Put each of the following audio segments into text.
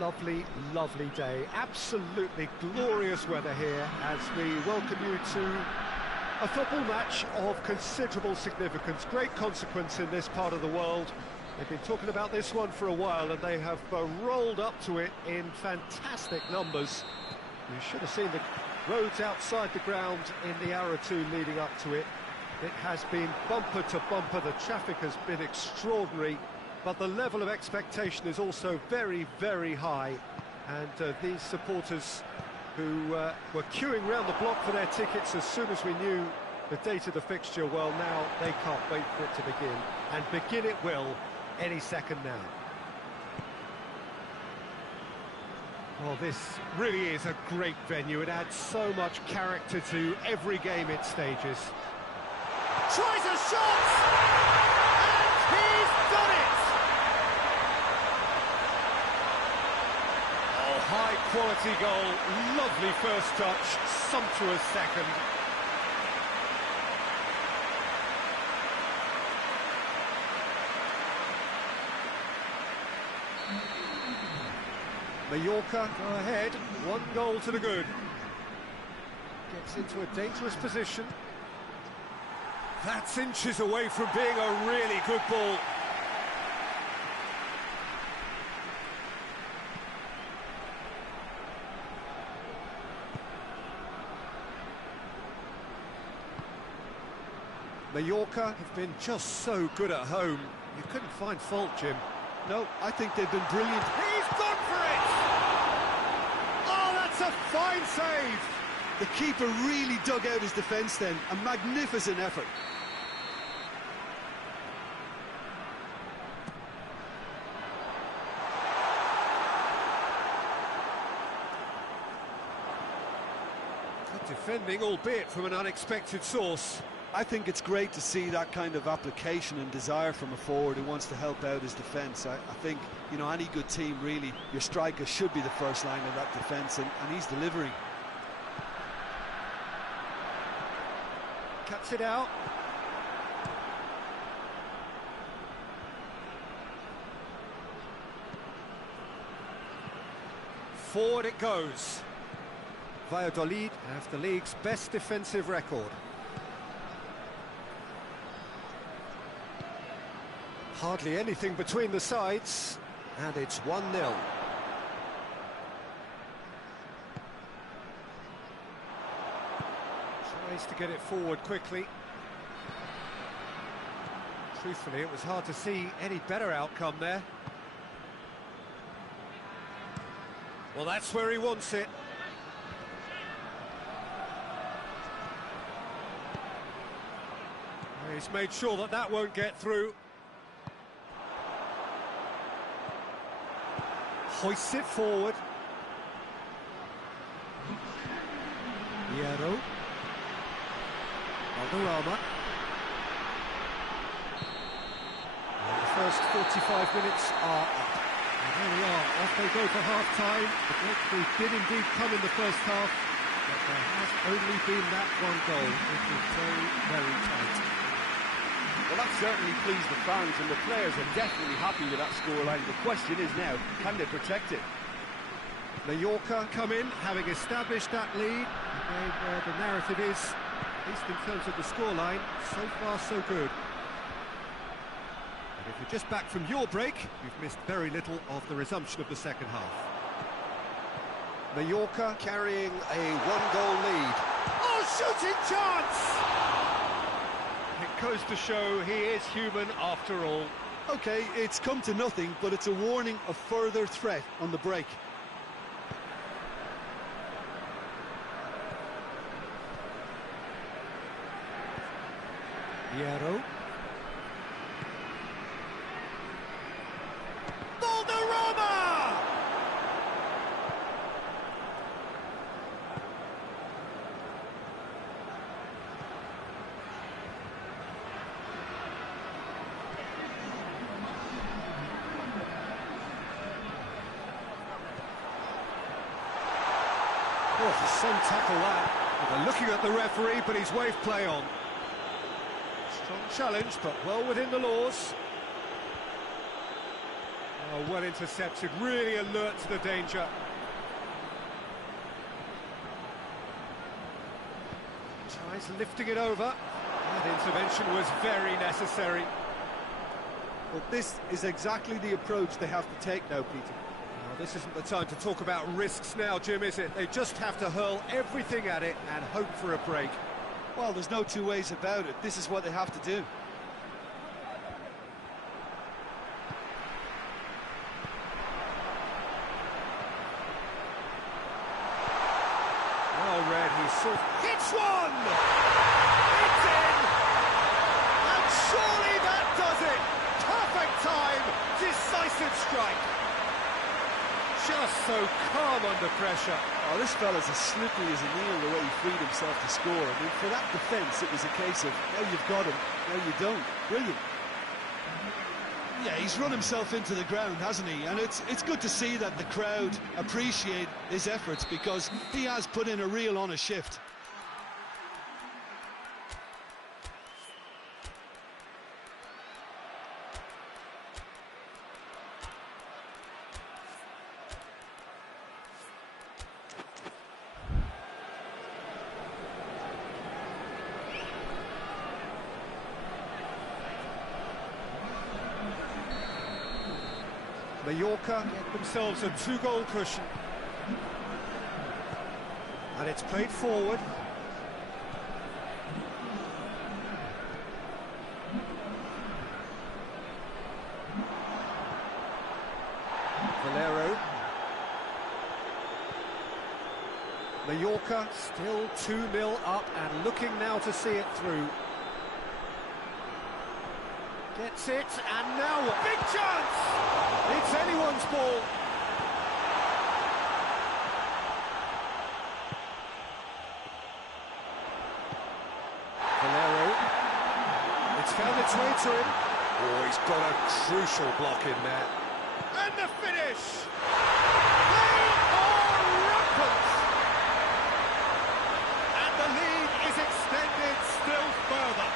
lovely, lovely day. Absolutely glorious weather here as we welcome you to a football match of considerable significance, great consequence in this part of the world. They've been talking about this one for a while and they have rolled up to it in fantastic numbers. You should have seen the roads outside the ground in the hour or two leading up to it. It has been bumper to bumper, the traffic has been extraordinary, but the level of expectation is also very, very high. And these supporters who were queuing round the block for their tickets as soon as we knew the date of the fixture, well, now they can't wait for it to begin. And begin it will any second now. Well, this really is a great venue. It adds so much character to every game it stages. Tries a shot! And he's done it! Oh, high-quality goal, lovely first touch, sumptuous second. Mallorca go ahead, 1 goal to the good. Gets into a dangerous position. That's inches away from being a really good ball. Mallorca have been just so good at home. You couldn't find fault, Jim. No, I think they've been brilliant. He's gone for it! Oh, that's a fine save! The keeper really dug out his defence then. A magnificent effort. Good defending, albeit from an unexpected source. I think it's great to see that kind of application and desire from a forward who wants to help out his defence. I think, you know, any good team, really, your striker should be the first line of that defence, and he's delivering. Cuts it out. Forward it goes. Valladolid have the league's best defensive record. Hardly anything between the sides, and it's 1-0. Tries to get it forward quickly. Truthfully, it was hard to see any better outcome there. Well, that's where he wants it. He's made sure that that won't get through. Hoists it forward. Hierro. Valderrama. The first 45 minutes are up. And there we are, off they go for half-time. The breakthrough did indeed come in the first half, but there has only been that 1 goal. It was very, very tight. Well, that certainly pleased the fans, and the players are definitely happy with that scoreline. The question is now, can they protect it? Mallorca come in, having established that lead. Again, the narrative is, at least in terms of the scoreline, so far so good. And if you're just back from your break, you've missed very little of the resumption of the second half. Mallorca carrying a 1-goal lead. Oh, shooting chance! It goes to show he is human after all. OK, it's come to nothing, but it's a warning of further threat on the break. Hierro. Valderrama! Oh, some tackle that. They're looking at the referee, but he's waved play on. Strong challenge, but well within the laws. Oh, well intercepted, really alert to the danger. Tries lifting it over. That intervention was very necessary. Well, this is exactly the approach they have to take now, Peter. Well, this isn't the time to talk about risks now, Jim, is it? They just have to hurl everything at it and hope for a break. Well, there's no two ways about it. This is what they have to do. Well read, he sort of hits one! It's in! And surely that does it! Perfect time, decisive strike. Just so calm under pressure. Oh, this fella's as slippery as a needle the way he freed himself to score. I mean, for that defence, it was a case of, now you've got him, now you don't. Brilliant. Yeah, he's run himself into the ground, hasn't he? And it's good to see that the crowd appreciate his efforts, because he has put in a real honest shift. Mallorca get themselves a two-goal cushion. And it's played forward. Valero. Mallorca still 2-0 up and looking now to see it through. Gets it, and now what? Big chance! It's anyone's ball. Valero. It's found its way to him. Oh, he's got a crucial block in there. And the finish! They are rampant! And the lead is extended still further.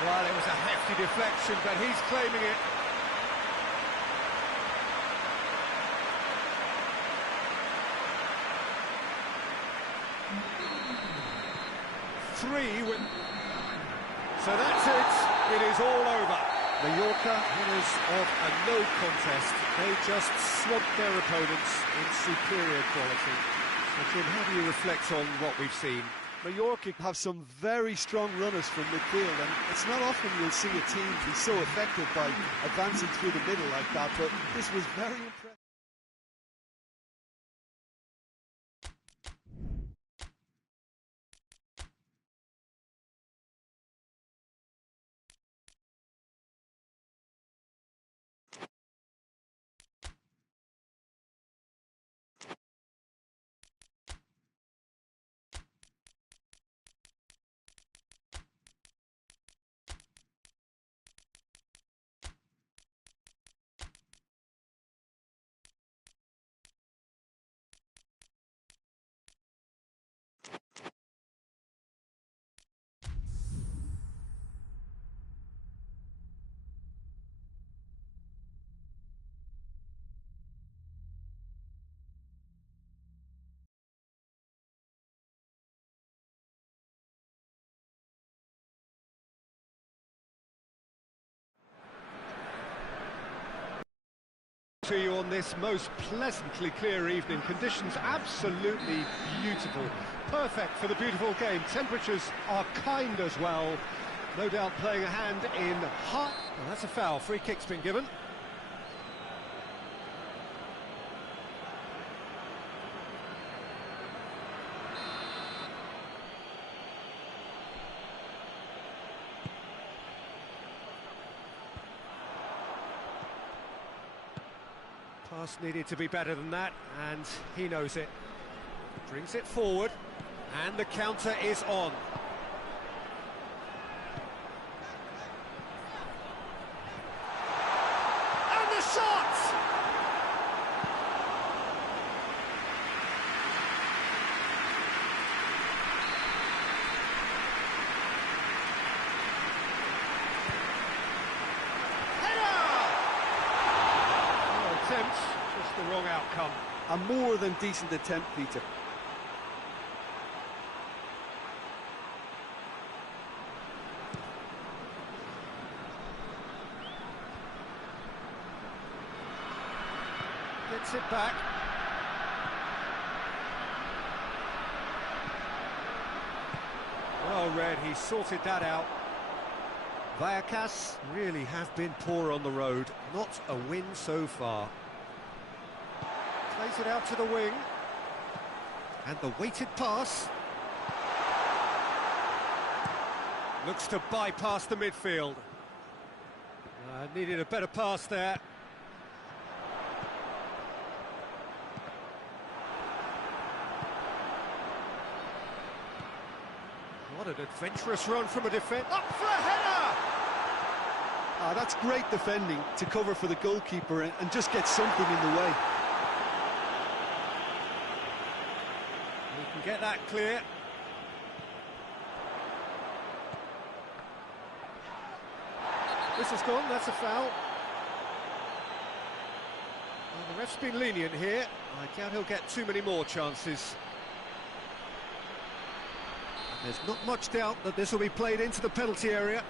Well, it was a hefty deflection, but he's claiming it. So that's it. It is all over. Mallorca, winners of a no contest. They just swamped their opponents in superior quality. So, Jim, how do you reflect on what we've seen? Mallorca have some very strong runners from midfield, and it's not often you'll see a team be so effective by advancing through the middle like that, but this was very impressive. To you on this most pleasantly clear evening. Conditions absolutely beautiful, perfect for the beautiful game. Temperatures are kind as well, no doubt playing a hand in hot. Well, that's a foul. Free kick's been given. Pass needed to be better than that, and he knows it. Brings it forward, and the counter is on. And the shot! wrong outcome. A more than decent attempt, Peter. Gets it back. Well read, he sorted that out. Vallecas really have been poor on the road. Not a win so far. Plays it out to the wing. And the weighted pass. Looks to bypass the midfield. Needed a better pass there. What an adventurous run from a defence. Up for a header! That's great defending to cover for the goalkeeper and just get something in the way. He can get that clear. This has gone, that's a foul. Well, the ref's been lenient here. I doubt he'll get too many more chances. There's not much doubt that this will be played into the penalty area.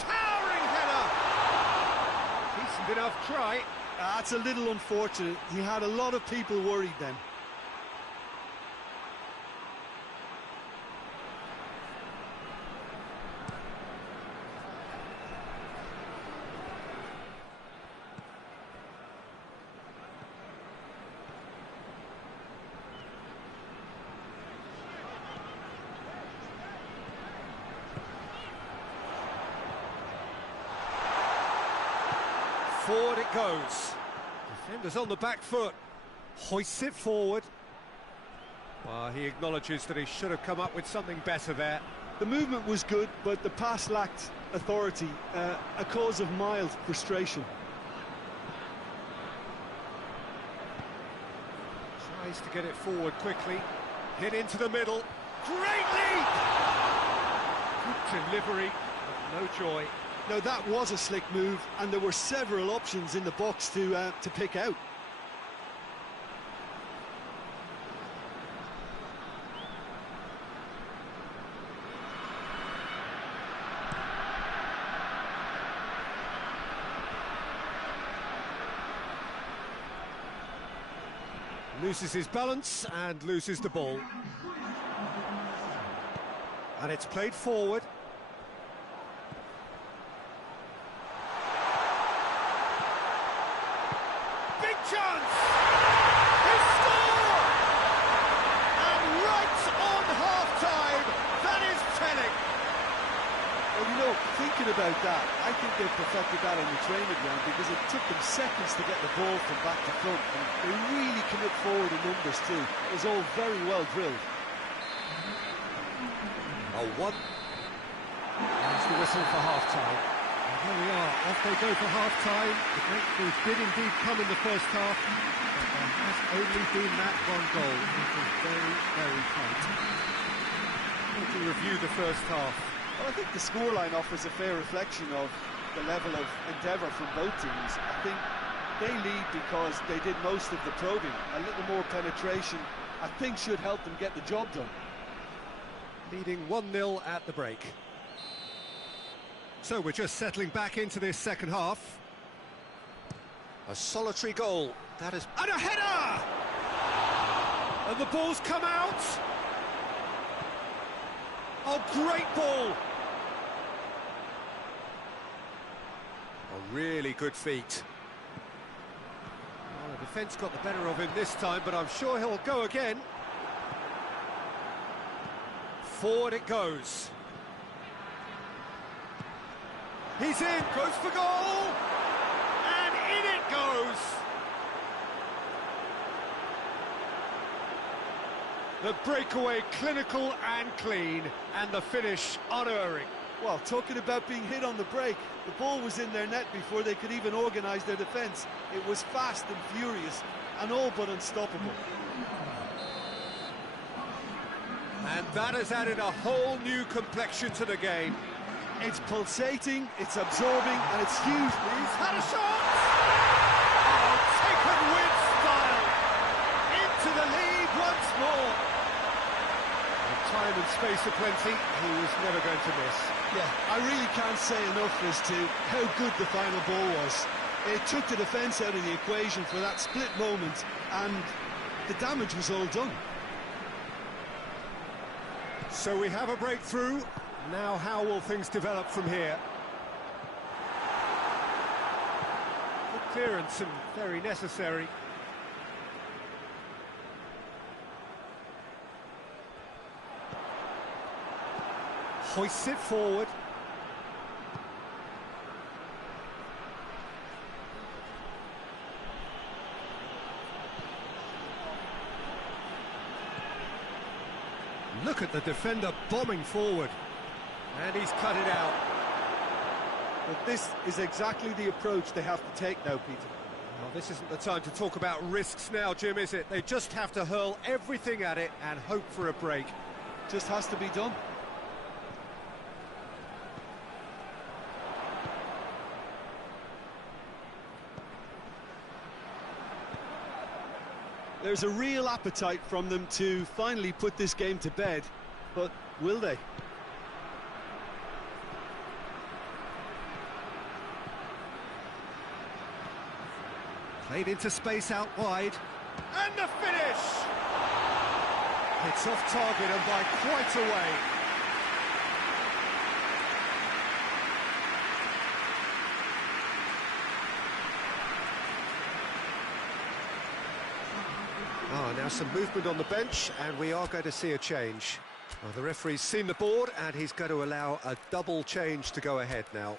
Towering header! Decent enough try. That's a little unfortunate. He had a lot of people worried then. Forward it goes. Defender's on the back foot. Hoists it forward. Well, he acknowledges that he should have come up with something better there. The movement was good, but the pass lacked authority, a cause of mild frustration. Tries to get it forward quickly. Hit into the middle. Great leap! Good delivery, but no joy. Now that was a slick move, and there were several options in the box to pick out. Loses his balance and loses the ball. And it's played forward. Big chance! He scored! And right on half-time, that is telling. Well, you know, thinking about that, I think they've perfected that on the training ground because it took them seconds to get the ball from back to front. And they really commit forward in numbers too. It was all very well drilled. A one. There's the whistle for half-time. And here we are, off they go for half-time. The breakthrough did indeed come in the first half, but there has only been that one goal. It was very, very tight. We'll to review the first half. Well, I think the scoreline offers a fair reflection of the level of endeavour from both teams. I think they lead because they did most of the probing. A little more penetration, I think, should help them get the job done. Leading 1-0 at the break. So we're just settling back into this second half. A solitary goal. That is... And a header! And the ball's come out! Oh, great ball! A really good feat. Well, the defence got the better of him this time, but I'm sure he'll go again. Forward it goes. He's in, goes for goal! And in it goes! The breakaway clinical and clean, and the finish unerring. Well, talking about being hit on the break, the ball was in their net before they could even organise their defence. It was fast and furious, and all but unstoppable. And that has added a whole new complexion to the game. It's pulsating, it's absorbing, and it's huge. He's had a shot! Oh, taken with style! Into the lead once more! With time and space aplenty, he was never going to miss. Yeah, I really can't say enough as to how good the final ball was. It took the defence out of the equation for that split moment, and the damage was all done. So we have a breakthrough. Now how will things develop from here? Good clearance and very necessary. Hoists it forward. Look at the defender bombing forward. And he's cut it out. But this is exactly the approach they have to take now, Peter. Well, this isn't the time to talk about risks now, Jim, is it? They just have to hurl everything at it and hope for a break. Just has to be done. There's a real appetite from them to finally put this game to bed, but will they? Played into space out wide. And the finish! It's off target and by quite a way. Now some movement on the bench, and we are going to see a change. Well, the referee's seen the board, and he's going to allow a double change to go ahead now.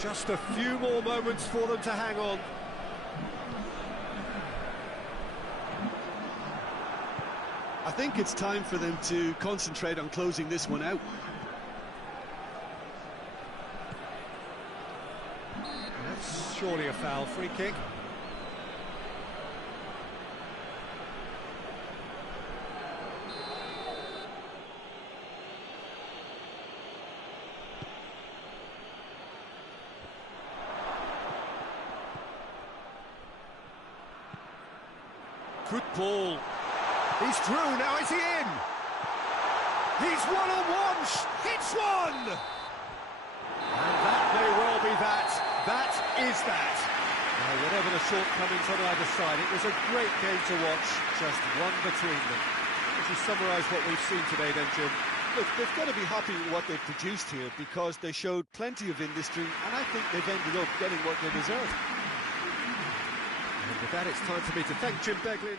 Just a few more moments for them to hang on. I think it's time for them to concentrate on closing this one out. That's surely a foul. Free kick. Good ball. He's through, now is he in? He's one-on-one, hits one! And that may well be that. That is that. Now, whatever the shortcomings on either side, it was a great game to watch, just one between them. Would you summarise what we've seen today then, Jim? Look, they've got to be happy with what they've produced here because they showed plenty of industry, and I think they've ended up getting what they deserve. And with that, it's time for me to thank Jim Beglin.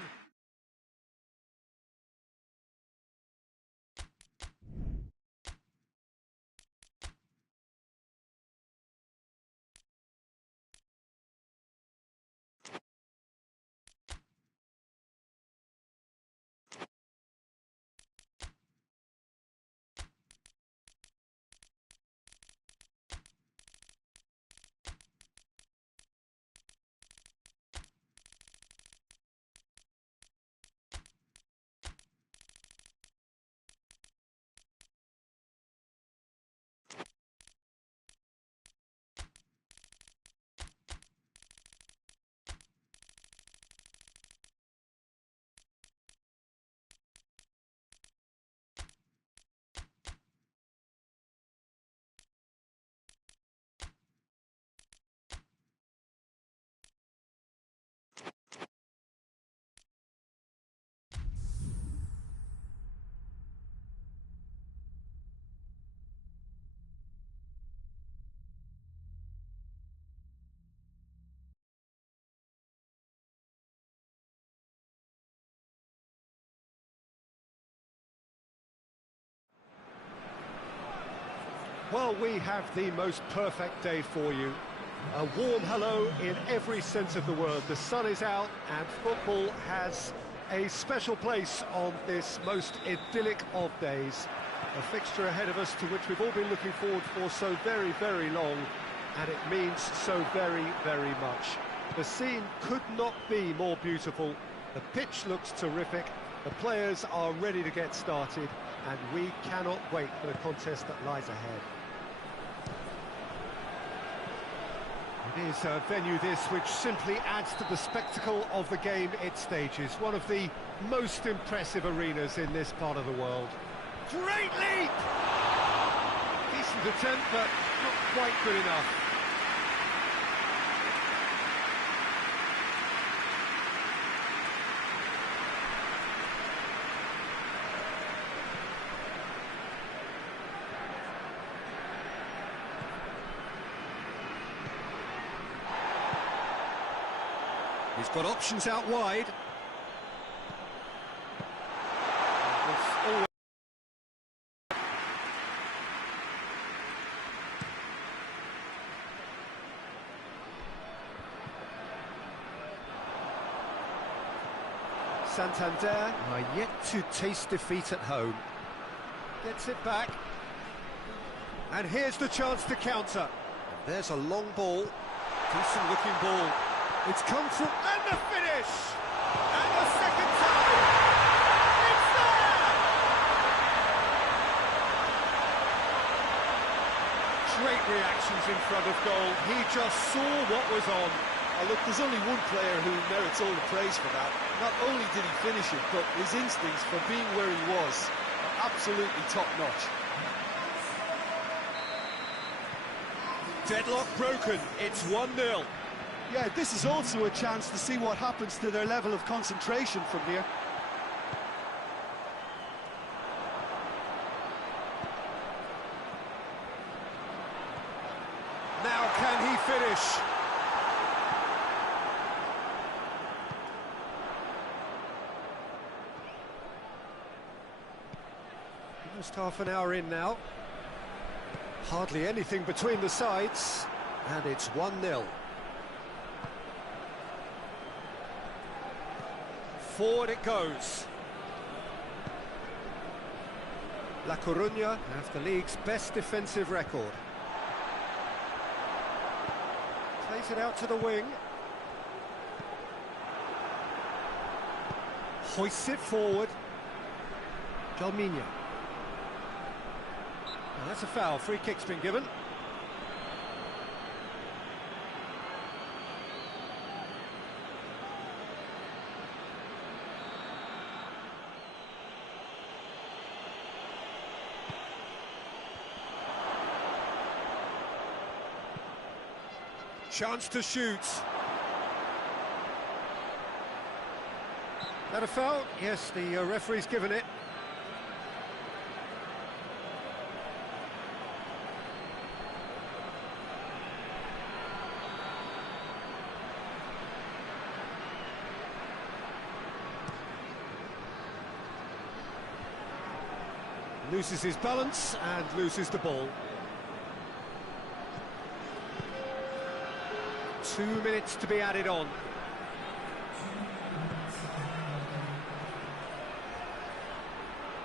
Well, we have the most perfect day for you. A warm hello in every sense of the word. The sun is out and football has a special place on this most idyllic of days. A fixture ahead of us to which we've all been looking forward for so very, very long, and it means so very, very much. The scene could not be more beautiful. The pitch looks terrific. The players are ready to get started, and we cannot wait for the contest that lies ahead. It is a venue this which simply adds to the spectacle of the game it stages. One of the most impressive arenas in this part of the world. Great leap! Decent attempt, but not quite good enough. He's got options out wide. Santander are yet to taste defeat at home. Gets it back. And here's the chance to counter. There's a long ball. Decent looking ball. It's come through, and the finish! And the second time! It's there! Great reactions in front of goal. He just saw what was on. Look, there's only one player who merits all the praise for that. Not only did he finish it, but his instincts for being where he was are absolutely top-notch. Deadlock broken. It's 1-0. Yeah, this is also a chance to see what happens to their level of concentration from here. Now can he finish? Almost half an hour in now. Hardly anything between the sides, and it's 1-0. Forward it goes. La Coruña have the league's best defensive record. Plays it out to the wing. Hoists it forward. Jalminha. Now that's a foul. Free kick's been given. Chance to shoot. That a foul? Yes, the referee's given it. Loses his balance and loses the ball. 2 minutes to be added on.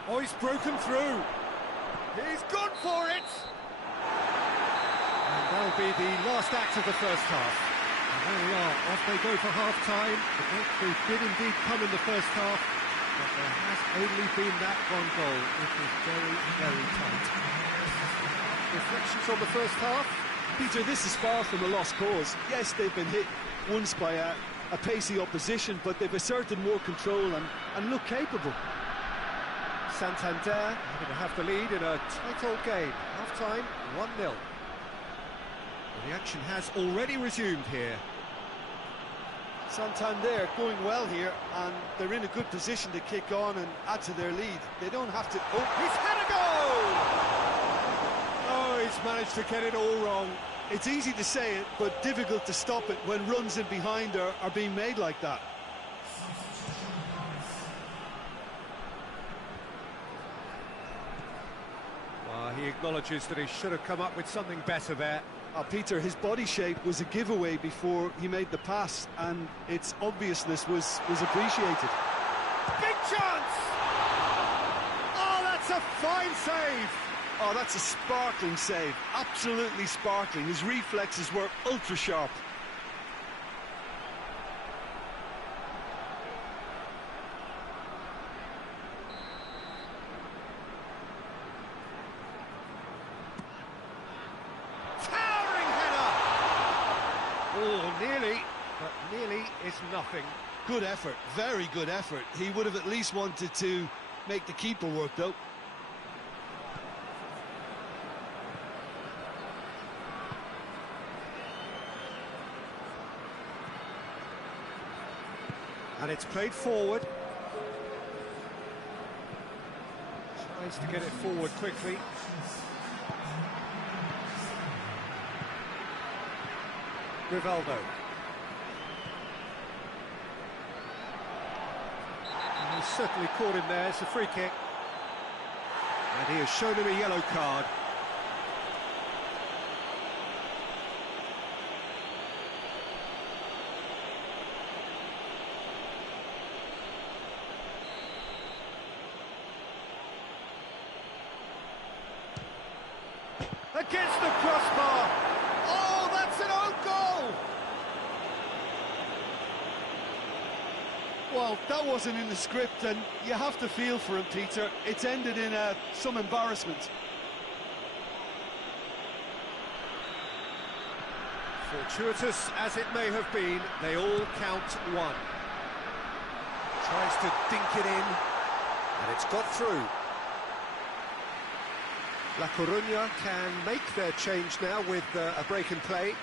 Oh, he's broken through. He's gone for it. And that'll be the last act of the first half. And there we are, off they go for half-time. The breakthrough did indeed come in the first half, but there has only been that one goal. It was very, very tight. Reflections on the first half? Peter, this is far from a lost cause. Yes, they've been hit once by a pacey opposition, but they've asserted more control and look capable. Santander going to have the lead in a tight old game. Half-time, 1-0. Well, the action has already resumed here. Santander going well here, and they're in a good position to kick on and add to their lead. They don't have to... Oh, he's had a goal! Oh, he's managed to get it all wrong. It's easy to say it, but difficult to stop it when runs in behind are being made like that. He acknowledges that he should have come up with something better there. Peter, his body shape was a giveaway before he made the pass, and its obviousness was appreciated. Big chance! Oh, that's a fine save! Oh, that's a sparkling save, absolutely sparkling. His reflexes were ultra-sharp. Oh, nearly, but nearly is nothing. Good effort, very good effort. He would have at least wanted to make the keeper work, though. And it's played forward. Tries to get it forward quickly. Rivaldo. And he's certainly caught him there. It's a free kick. And he has shown him a yellow card. Against the crossbar. Oh, that's an own goal! Well, that wasn't in the script, and you have to feel for him, Peter. It's ended in some embarrassment. Fortuitous as it may have been, they all count one. Tries to dink it in, and it's got through. La Coruña can make their change now with a break in play.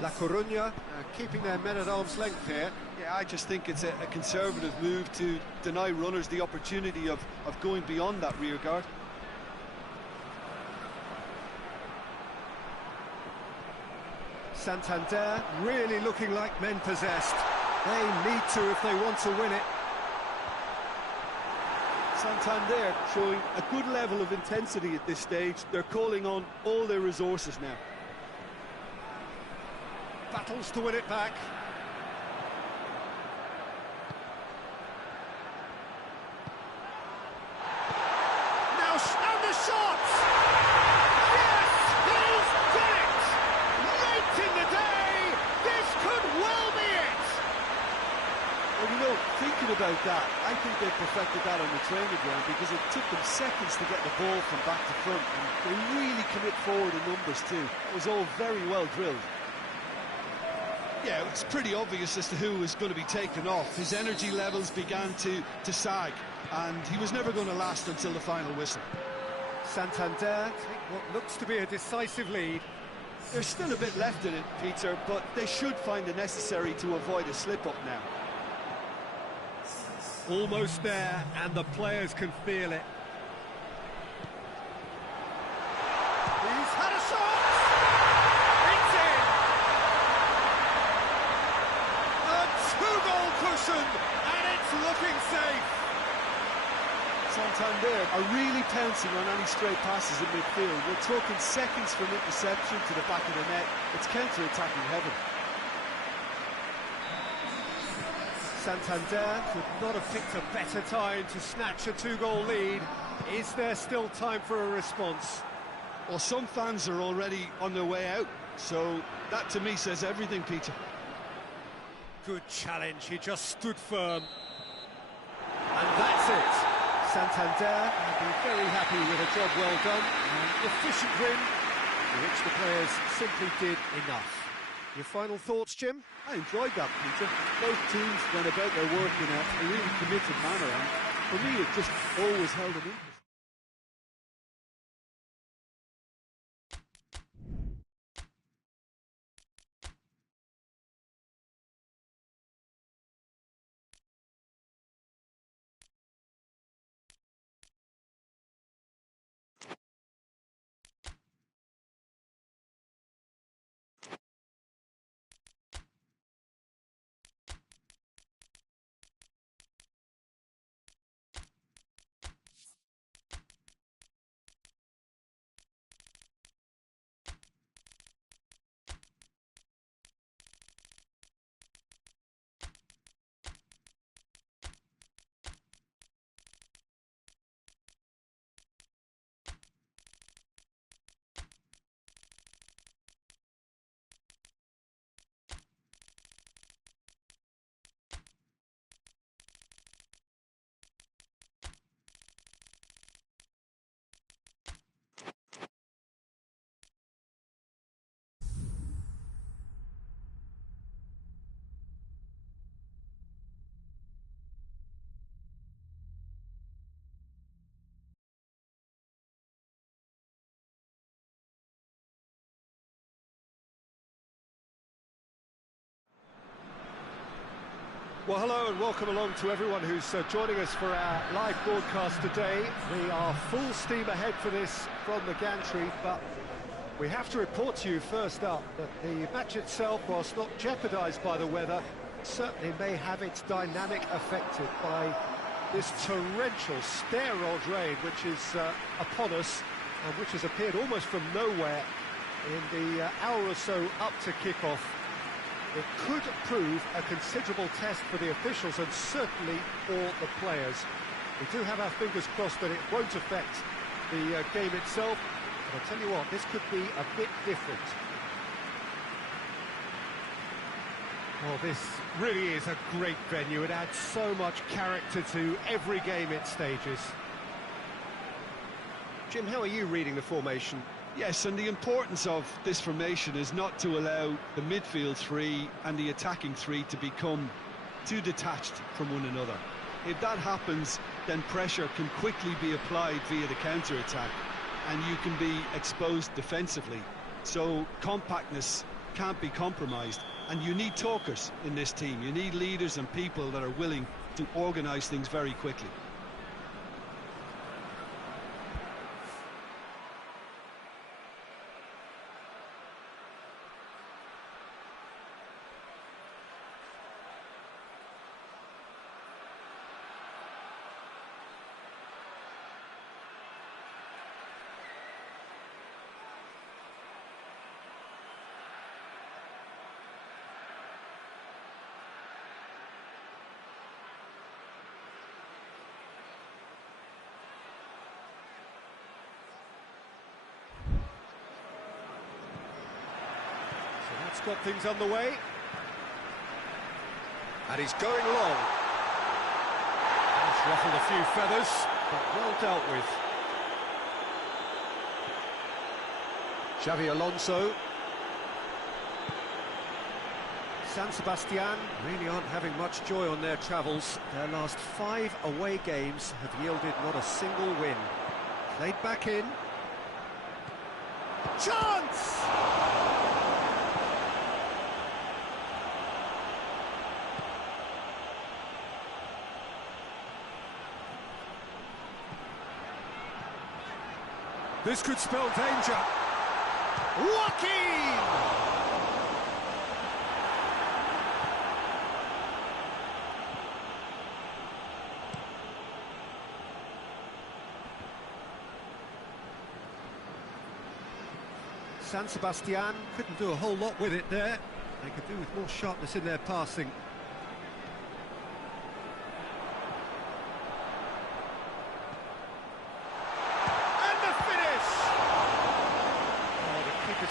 La Coruña keeping their men at arm's length here. Yeah, I just think it's a conservative move to deny runners the opportunity of going beyond that rear guard. Santander really looking like men possessed. They need to if they want to win it. Santander showing a good level of intensity at this stage. They're calling on all their resources now. Battles to win it back. Now, and the shot! Yes, he's done it! Late in the day, this could well be it! Well, you know, thinking about that, I think they perfected that on the training ground because it took them seconds to get the ball from back to front, and they really commit forward in numbers too. It was all very well drilled. Yeah, it's pretty obvious as to who was going to be taken off. His energy levels began to sag, and he was never going to last until the final whistle. Santander take what looks to be a decisive lead. There's still a bit left in it, Peter, but they should find the necessary to avoid a slip-up now. Almost there, and the players can feel it. He's had a shot! It's in! A two-goal cushion, and it's looking safe! Santander are really pouncing on any stray passes in midfield. We're talking seconds from interception to the back of the net. It's counter-attacking heaven. Santander could not have picked a better time to snatch a two-goal lead. Is there still time for a response? Well, some fans are already on their way out, so that to me says everything, Peter. Good challenge, he just stood firm. And that's it. Santander will be very happy with a job well done. An efficient win, for which the players simply did enough. Your final thoughts, Jim? I enjoyed that, Peter. Both teams went about their work in a really committed manner, and for me it just always held an interest. Well, hello and welcome along to everyone who's joining us for our live broadcast today. We are full steam ahead for this from the gantry, but we have to report to you first up that the match itself, whilst not jeopardised by the weather, certainly may have its dynamic affected by this torrential steroid rain which is upon us and which has appeared almost from nowhere in the hour or so up to kick-off. It could prove a considerable test for the officials and certainly for the players. We do have our fingers crossed that it won't affect the game itself, but I'll tell you what, this could be a bit different. Well, this really is a great venue. It adds so much character to every game it stages. Jim, how are you reading the formation? Yes, and the importance of this formation is not to allow the midfield three and the attacking three to become too detached from one another. If that happens, then pressure can quickly be applied via the counter-attack, and you can be exposed defensively. So compactness can't be compromised, and you need talkers in this team. You need leaders and people that are willing to organise things very quickly. That's got things underway. And he's going long. That's ruffled a few feathers, but well dealt with. Xavi Alonso. San Sebastian really aren't having much joy on their travels. Their last 5 away games have yielded not a single win. Played back in. Chance! This could spell danger. Joaquin! San Sebastian couldn't do a whole lot with it there. They could do with more sharpness in their passing.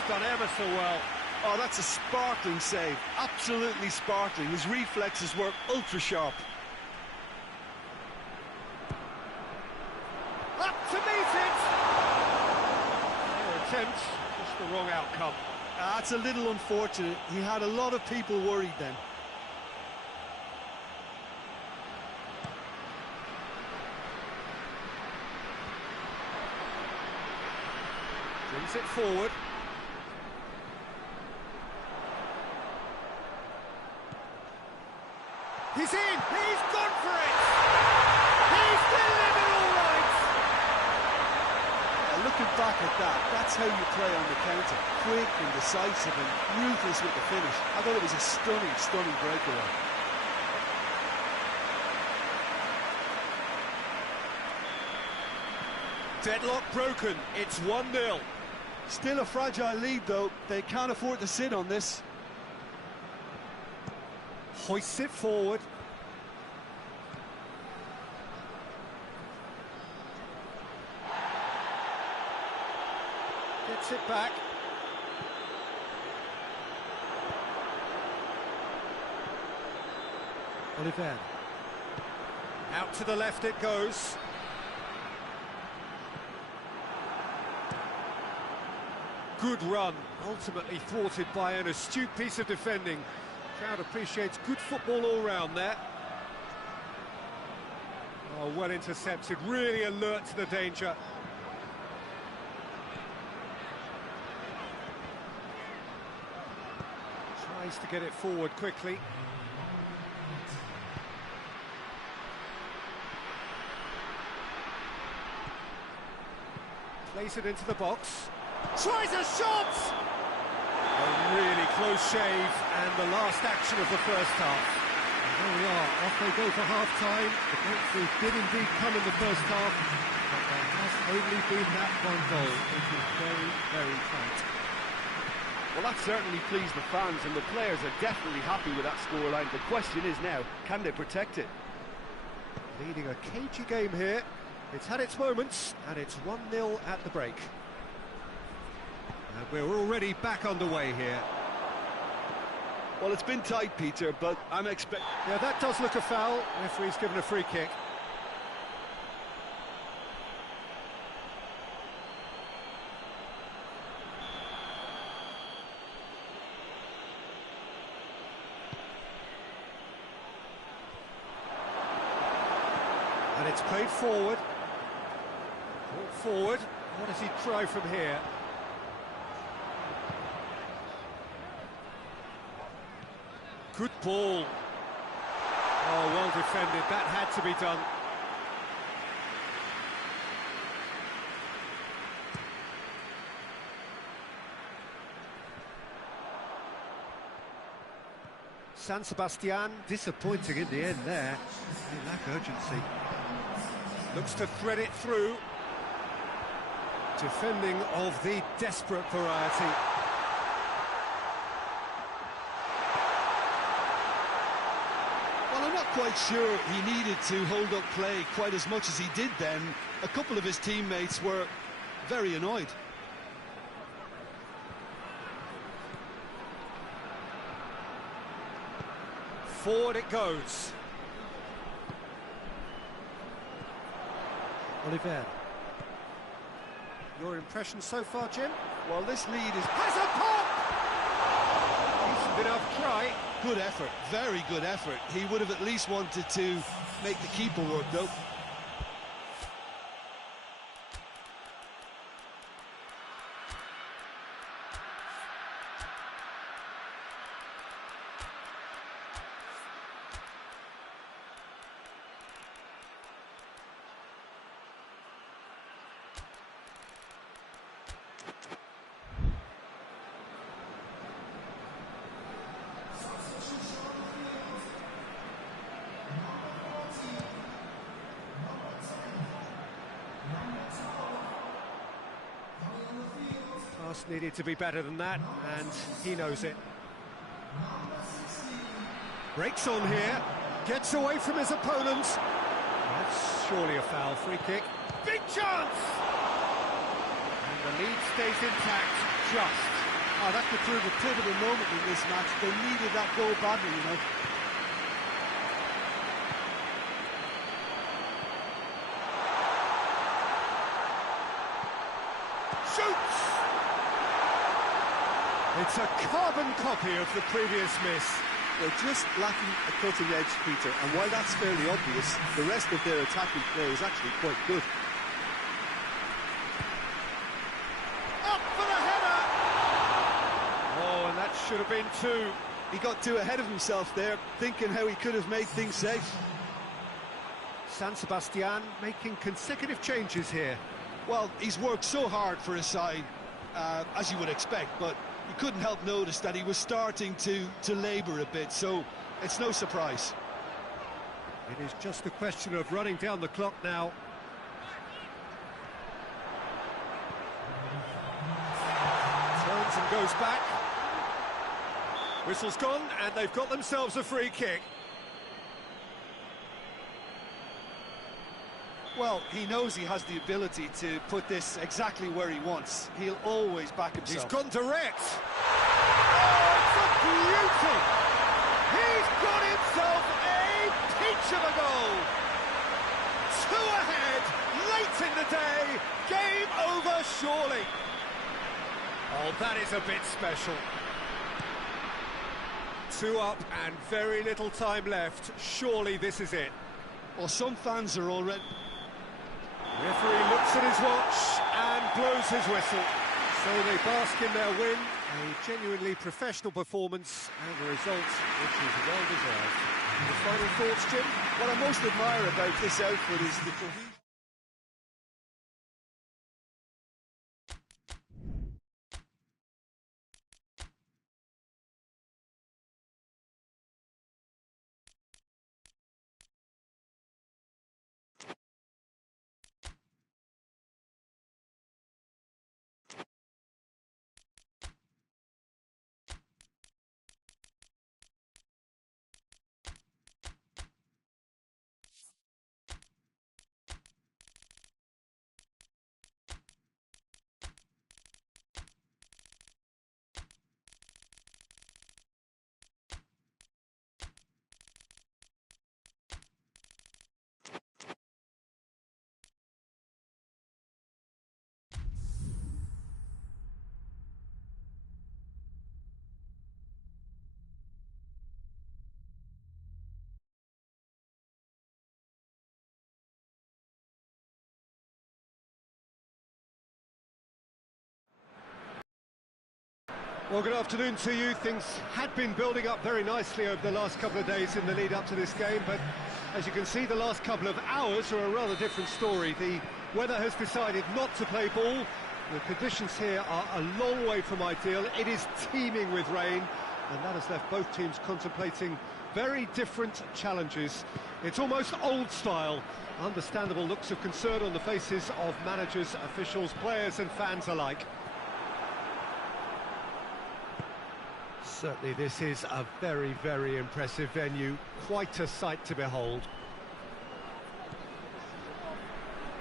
Done ever so well. Oh, that's a sparkling save. Absolutely sparkling. His reflexes were ultra sharp. the wrong outcome. That's a little unfortunate. He had a lot of people worried then. Brings it forward. He's in! He's gone for it! He's delivered all right! Looking back at that, that's how you play on the counter. Quick and decisive and ruthless with the finish. I thought it was a stunning, stunning breakaway. Deadlock broken, it's 1-0. Still a fragile lead though, they can't afford to sit on this. Hoists it forward. Gets it back. Oliver. Out to the left it goes. Good run, ultimately thwarted by an astute piece of defending. Crowd appreciates good football all round there. Oh, well intercepted, really alert to the danger. Tries to get it forward quickly. Plays it into the box. Tries a shot! A really close shave, and the last action of the first half. And there we are, off they go for half-time. The breakthrough did indeed come in the first half, but there has only been that one goal. It is very, very tight. Well, that certainly pleased the fans, and the players are definitely happy with that scoreline. The question is now, can they protect it? Leading a cagey game here. It's had its moments, and it's 1-0 at the break. And we're already back underway here. Well, it's been tight, Peter, but I'm expecting... Yeah, that does look a foul. Referee's given a free kick. And it's played forward. Brought forward. What does he try from here? Good ball. Oh, well defended. That had to be done. San Sebastian, disappointing in the end there. They lack urgency. Looks to thread it through. Defending of the desperate variety. Well, I'm not quite sure he needed to hold up play quite as much as he did then. A couple of his teammates were very annoyed. Forward it goes. Oliver. Your impression so far, Jim? Well, this lead is... Has a pop! Decent enough try. Good effort, very good effort. He would have at least wanted to make the keeper work, though. Pass needed to be better than that, and he knows it. Breaks on here, gets away from his opponents. That's surely a foul. Free kick. Big chance! And the lead stays intact, just. Oh, that could prove a pivotal moment in this match. They needed that goal badly, you know. Shoots! It's a carbon copy of the previous miss. They're just lacking a cutting edge, Peter, and while that's fairly obvious, the rest of their attacking play is actually quite good. Up for the header! Oh, and that should have been two. He got too ahead of himself there, thinking how he could have made things safe. San Sebastian making consecutive changes here. Well, he's worked so hard for his side, as you would expect, but you couldn't help notice that he was starting to labour a bit, so it's no surprise. It is just a question of running down the clock now. Turns and goes back. Whistle's gone, and they've got themselves a free kick. Well, he knows he has the ability to put this exactly where he wants. He'll always back himself. He's gone direct. Oh, it's a beauty! He's got himself a peach of a goal. Two ahead, late in the day. Game over, surely. Oh, that is a bit special. Two up and very little time left. Surely this is it. Well, some fans are already... Referee looks at his watch and blows his whistle. So they bask in their win, a genuinely professional performance and a result which is well deserved. The final thoughts, Jim? What I most admire about this outfit is the cohesion. Well, good afternoon to you. Things had been building up very nicely over the last couple of days in the lead up to this game, but as you can see, the last couple of hours are a rather different story. The weather has decided not to play ball. The conditions here are a long way from ideal. It is teeming with rain, and that has left both teams contemplating very different challenges. It's almost old style. Understandable looks of concern on the faces of managers, officials, players and fans alike. Certainly this is a very, very impressive venue, quite a sight to behold.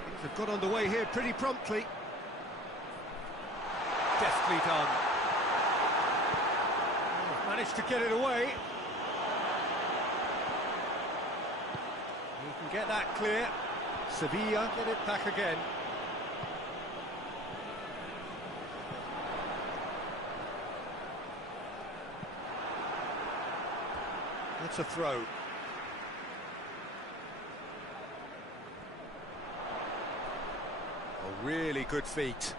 Things have got underway here pretty promptly. Deftly done. Oh, managed to get it away. He can get that clear. Sevilla get it back again. That's a throw. A really good feat.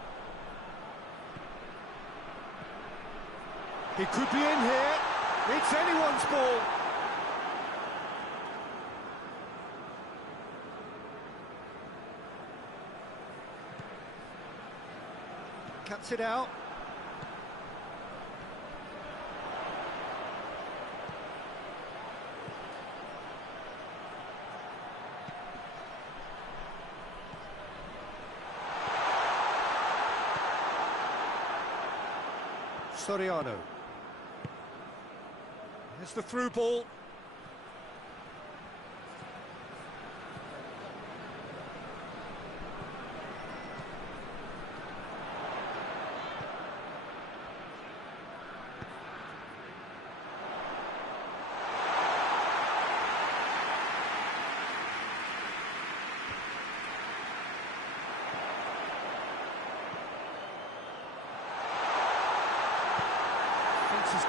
He could be in here. It's anyone's ball. Cuts it out. Soriano. Here's the through ball.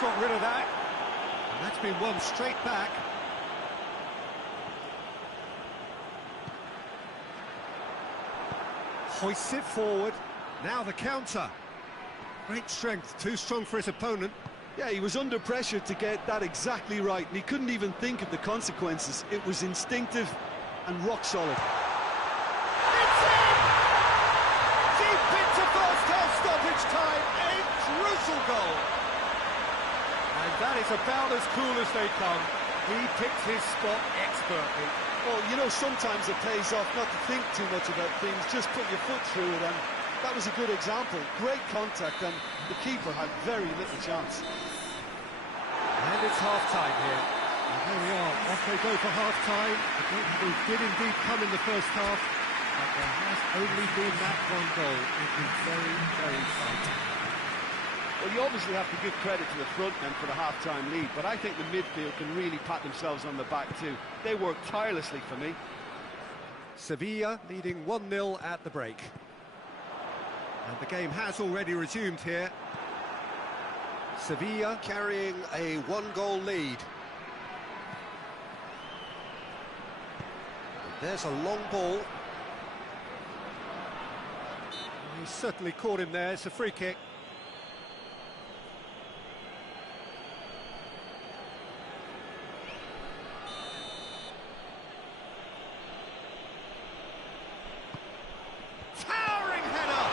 got rid of that. And that's been won straight back. Hoists it forward. Now the counter. Great strength, too strong for his opponent. Yeah, he was under pressure to get that exactly right, and he couldn't even think of the consequences. It was instinctive and rock solid. It's in! Deep into first-half stoppage time, a crucial goal. And that is about as cool as they come. He picked his spot expertly. Well, you know, sometimes it pays off not to think too much about things, just put your foot through it, and that was a good example. Great contact, and the keeper had very little chance. And it's half-time here. And there we are, off they go for half-time. The goal did indeed come in the first half, but there has only been that one goal. It was very, very tight. Well, you obviously have to give credit to the front men for the half-time lead, but I think the midfield can really pat themselves on the back too. They worked tirelessly for me. Sevilla leading 1-0 at the break. And the game has already resumed here. Sevilla carrying a one-goal lead. There's a long ball. He certainly caught him there. It's a free kick. Towering header!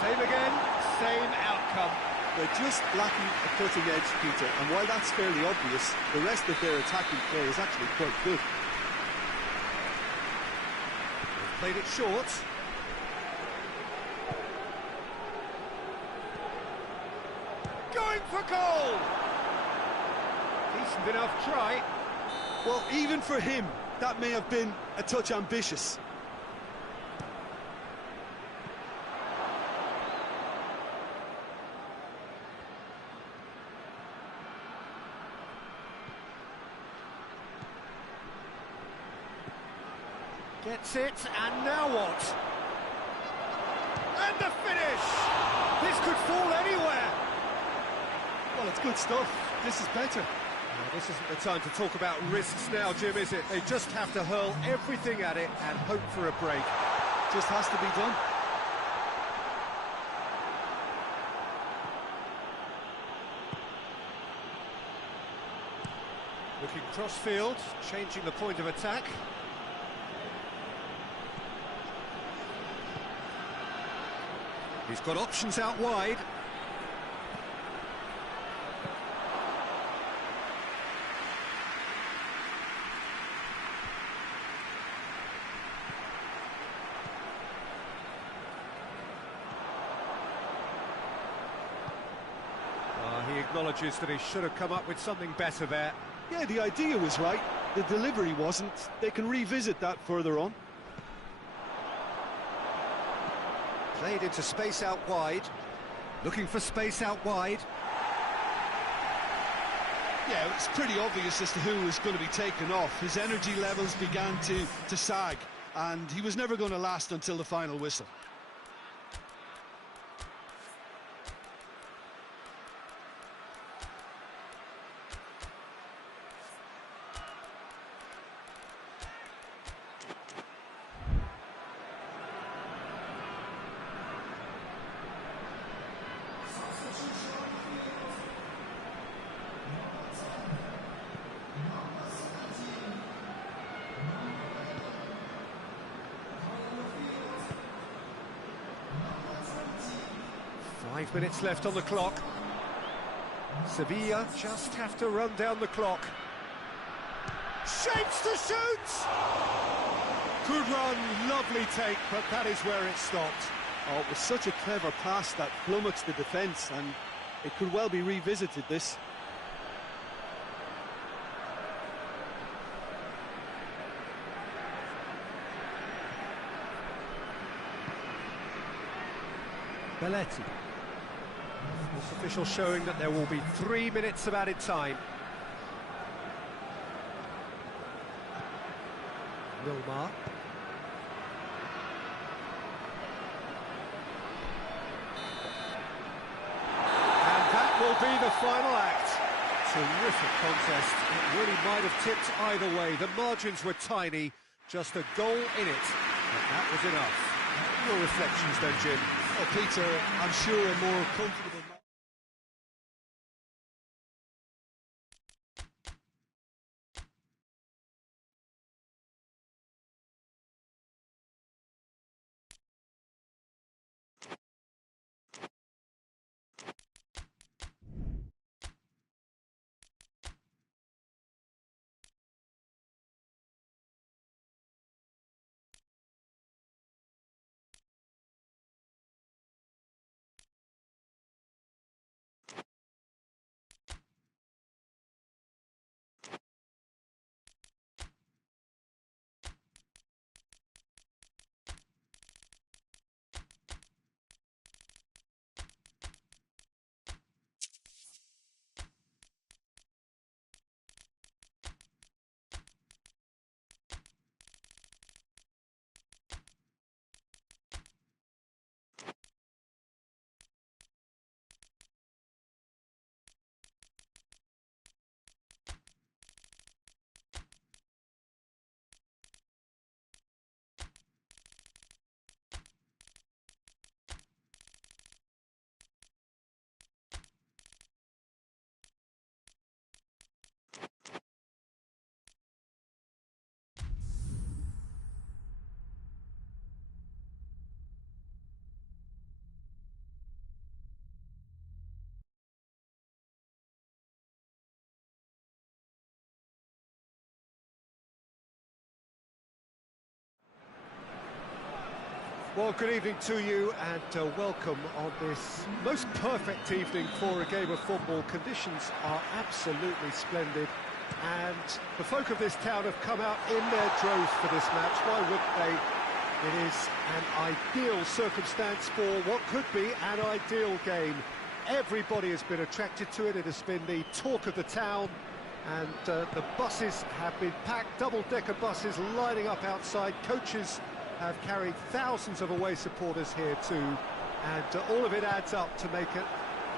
Same again, same outcome. They're just lacking a cutting edge, Peter, and while that's fairly obvious, the rest of their attacking play is actually quite good. They've played it short. Going for goal! Decent enough try. Well, even for him, that may have been a touch ambitious. Gets it, and now what? And the finish! This could fall anywhere! Well, it's good stuff. This is better. Now, this isn't the time to talk about risks now, Jim, is it? They just have to hurl everything at it and hope for a break. Just has to be done. Looking cross-field, changing the point of attack. He's got options out wide. He acknowledges that he should have come up with something better there. Yeah, the idea was right. The delivery wasn't. They can revisit that further on. Played into space out wide. Looking for space out wide. Yeah, it's pretty obvious as to who was going to be taken off. His energy levels began to sag, and he was never going to last until the final whistle. Five minutes left on the clock. Sevilla just have to run down the clock. Shapes to shoot! Good run, lovely take, but that is where it stopped. Oh, it was such a clever pass that flummoxed the defence, and it could well be revisited, this. Belletti. This official showing that there will be 3 minutes of added time. Wilmar. will be the final act. Terrific contest. It really might have tipped either way. The margins were tiny, just a goal in it, and that was enough. Your reflections then, Jim? Oh, Peter, I'm sure a more comfortable... Well, good evening to you and welcome on this most perfect evening for a game of football. Conditions are absolutely splendid and the folk of this town have come out in their droves for this match. Why wouldn't they? It is an ideal circumstance for what could be an ideal game. Everybody has been attracted to it. It has been the talk of the town and the buses have been packed, double-decker buses lining up outside. Coaches have carried thousands of away supporters here too, and all of it adds up to make it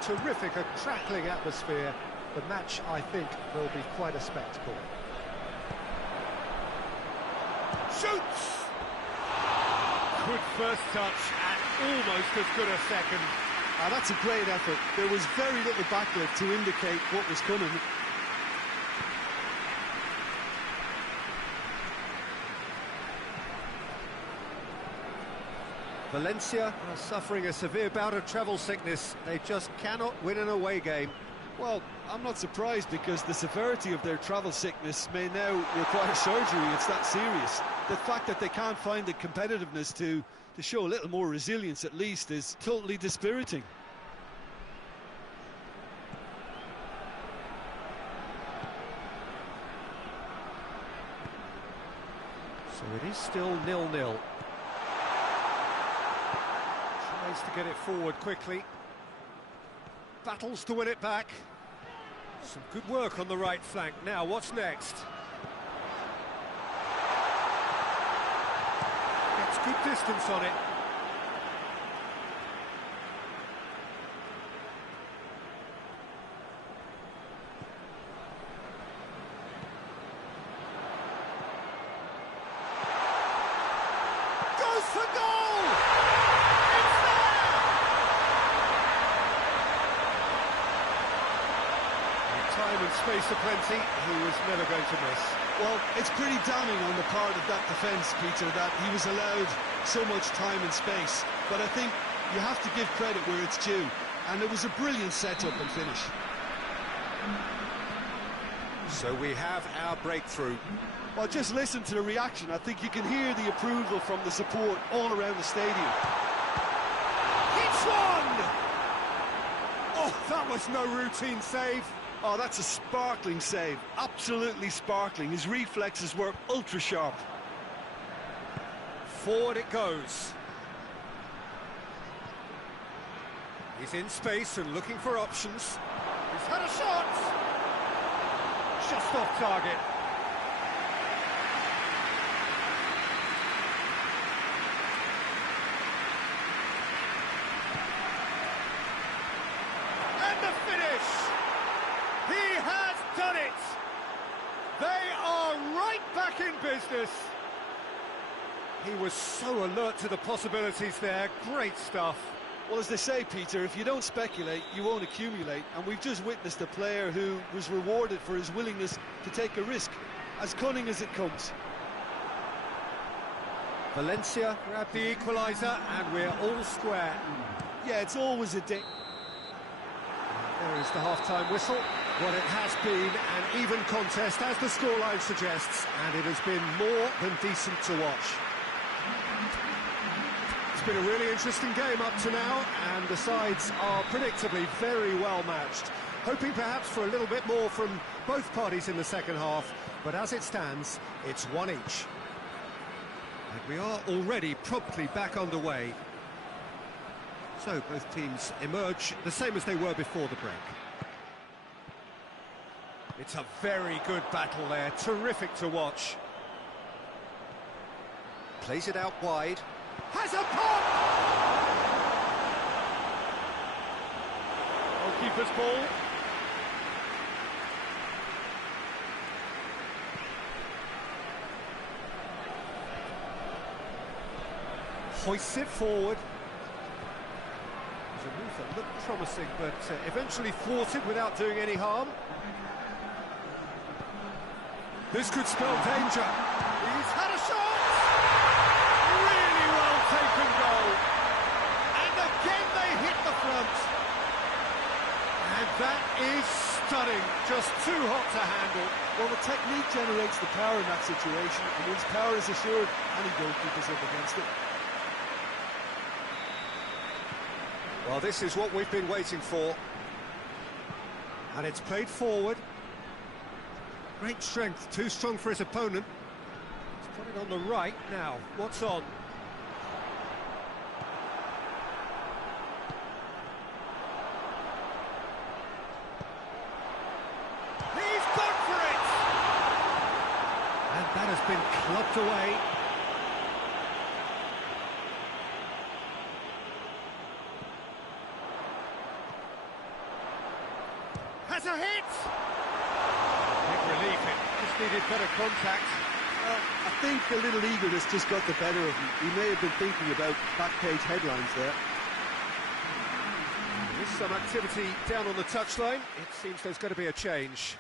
terrific, a crackling atmosphere. The match, I think, will be quite a spectacle. Shoots! Good first touch and almost as good a second. That's a great effort. There was very little backlift to indicate what was coming. Valencia are suffering a severe bout of travel sickness. They just cannot win an away game. Well, I'm not surprised because the severity of their travel sickness may now require surgery. It's that serious. The fact that they can't find the competitiveness to show a little more resilience at least is totally dispiriting. So it is still 0-0. Tries to get it forward quickly. Battles to win it back. Some good work on the right flank. Now, what's next? Gets good distance on it. Goes for goal! Time and space aplenty, he was never going to miss. Well, it's pretty damning on the part of that defence, Peter, that he was allowed so much time and space. But I think you have to give credit where it's due. And it was a brilliant setup and finish. So we have our breakthrough. Well, just listen to the reaction. I think you can hear the approval from the support all around the stadium. It's one! Oh, that was no routine save. Oh, that's a sparkling save. Absolutely sparkling. His reflexes were ultra sharp. Forward it goes. He's in space and looking for options. He's had a shot! Just off target. And the finish! back in business. He was so alert to the possibilities there. Great stuff. Well, as they say, Peter, if you don't speculate, you won't accumulate. And we've just witnessed a player who was rewarded for his willingness to take a risk, as cunning as it comes. Valencia grabbed the equaliser, and we're all square. Yeah, it's always a day. There is the half-time whistle. What it has been an even contest, as the scoreline suggests, and it has been more than decent to watch. It's been a really interesting game up to now, and the sides are predictably very well matched. Hoping perhaps for a little bit more from both parties in the second half, but as it stands, it's one each. And we are already promptly back underway. So both teams emerge the same as they were before the break. It's a very good battle there, terrific to watch. Plays it out wide. Has a pop! Goalkeeper's ball. Hoists it forward. There's a move that looked promising, but eventually thwarted without doing any harm. This could spell danger. He's had a shot! Really well taken goal. And again they hit the front. And that is stunning. Just too hot to handle. Well, the technique generates the power in that situation, and once power is assured, any goalkeeper's up against it. Well, this is what we've been waiting for. And it's played forward. Great strength, too strong for his opponent. He's put it on the right now. What's on? He's gone for it! And that has been clubbed away. Has a hit! Big relief, it just needed better contact. Well, I think a little eagerness just got the better of him. He may have been thinking about back-page headlines there. There is some activity down on the touchline. It seems there's going to be a change.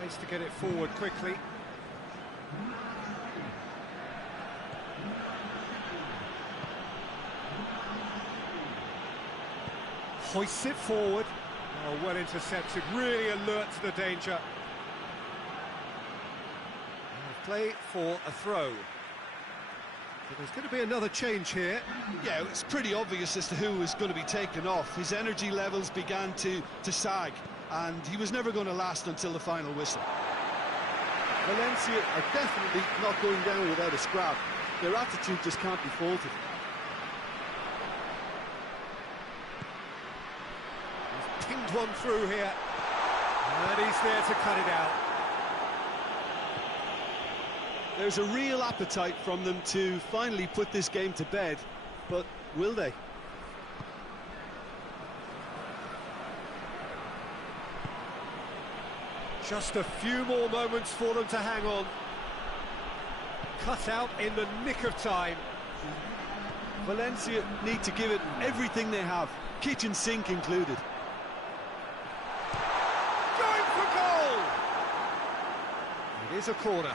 Tries to get it forward quickly. Hoists it forward. Oh, well intercepted, really alert to the danger. Play for a throw. So there's going to be another change here. Yeah, it's pretty obvious as to who was going to be taken off. His energy levels began to sag, and he was never going to last until the final whistle. Valencia are definitely not going down without a scrap. Their attitude just can't be faulted. He's pinged one through here, and he's there to cut it out. There's a real appetite from them to finally put this game to bed, but will they? Just a few more moments for them to hang on. Cut out in the nick of time. Valencia need to give it everything they have, kitchen sink included. Going for goal! It is a corner.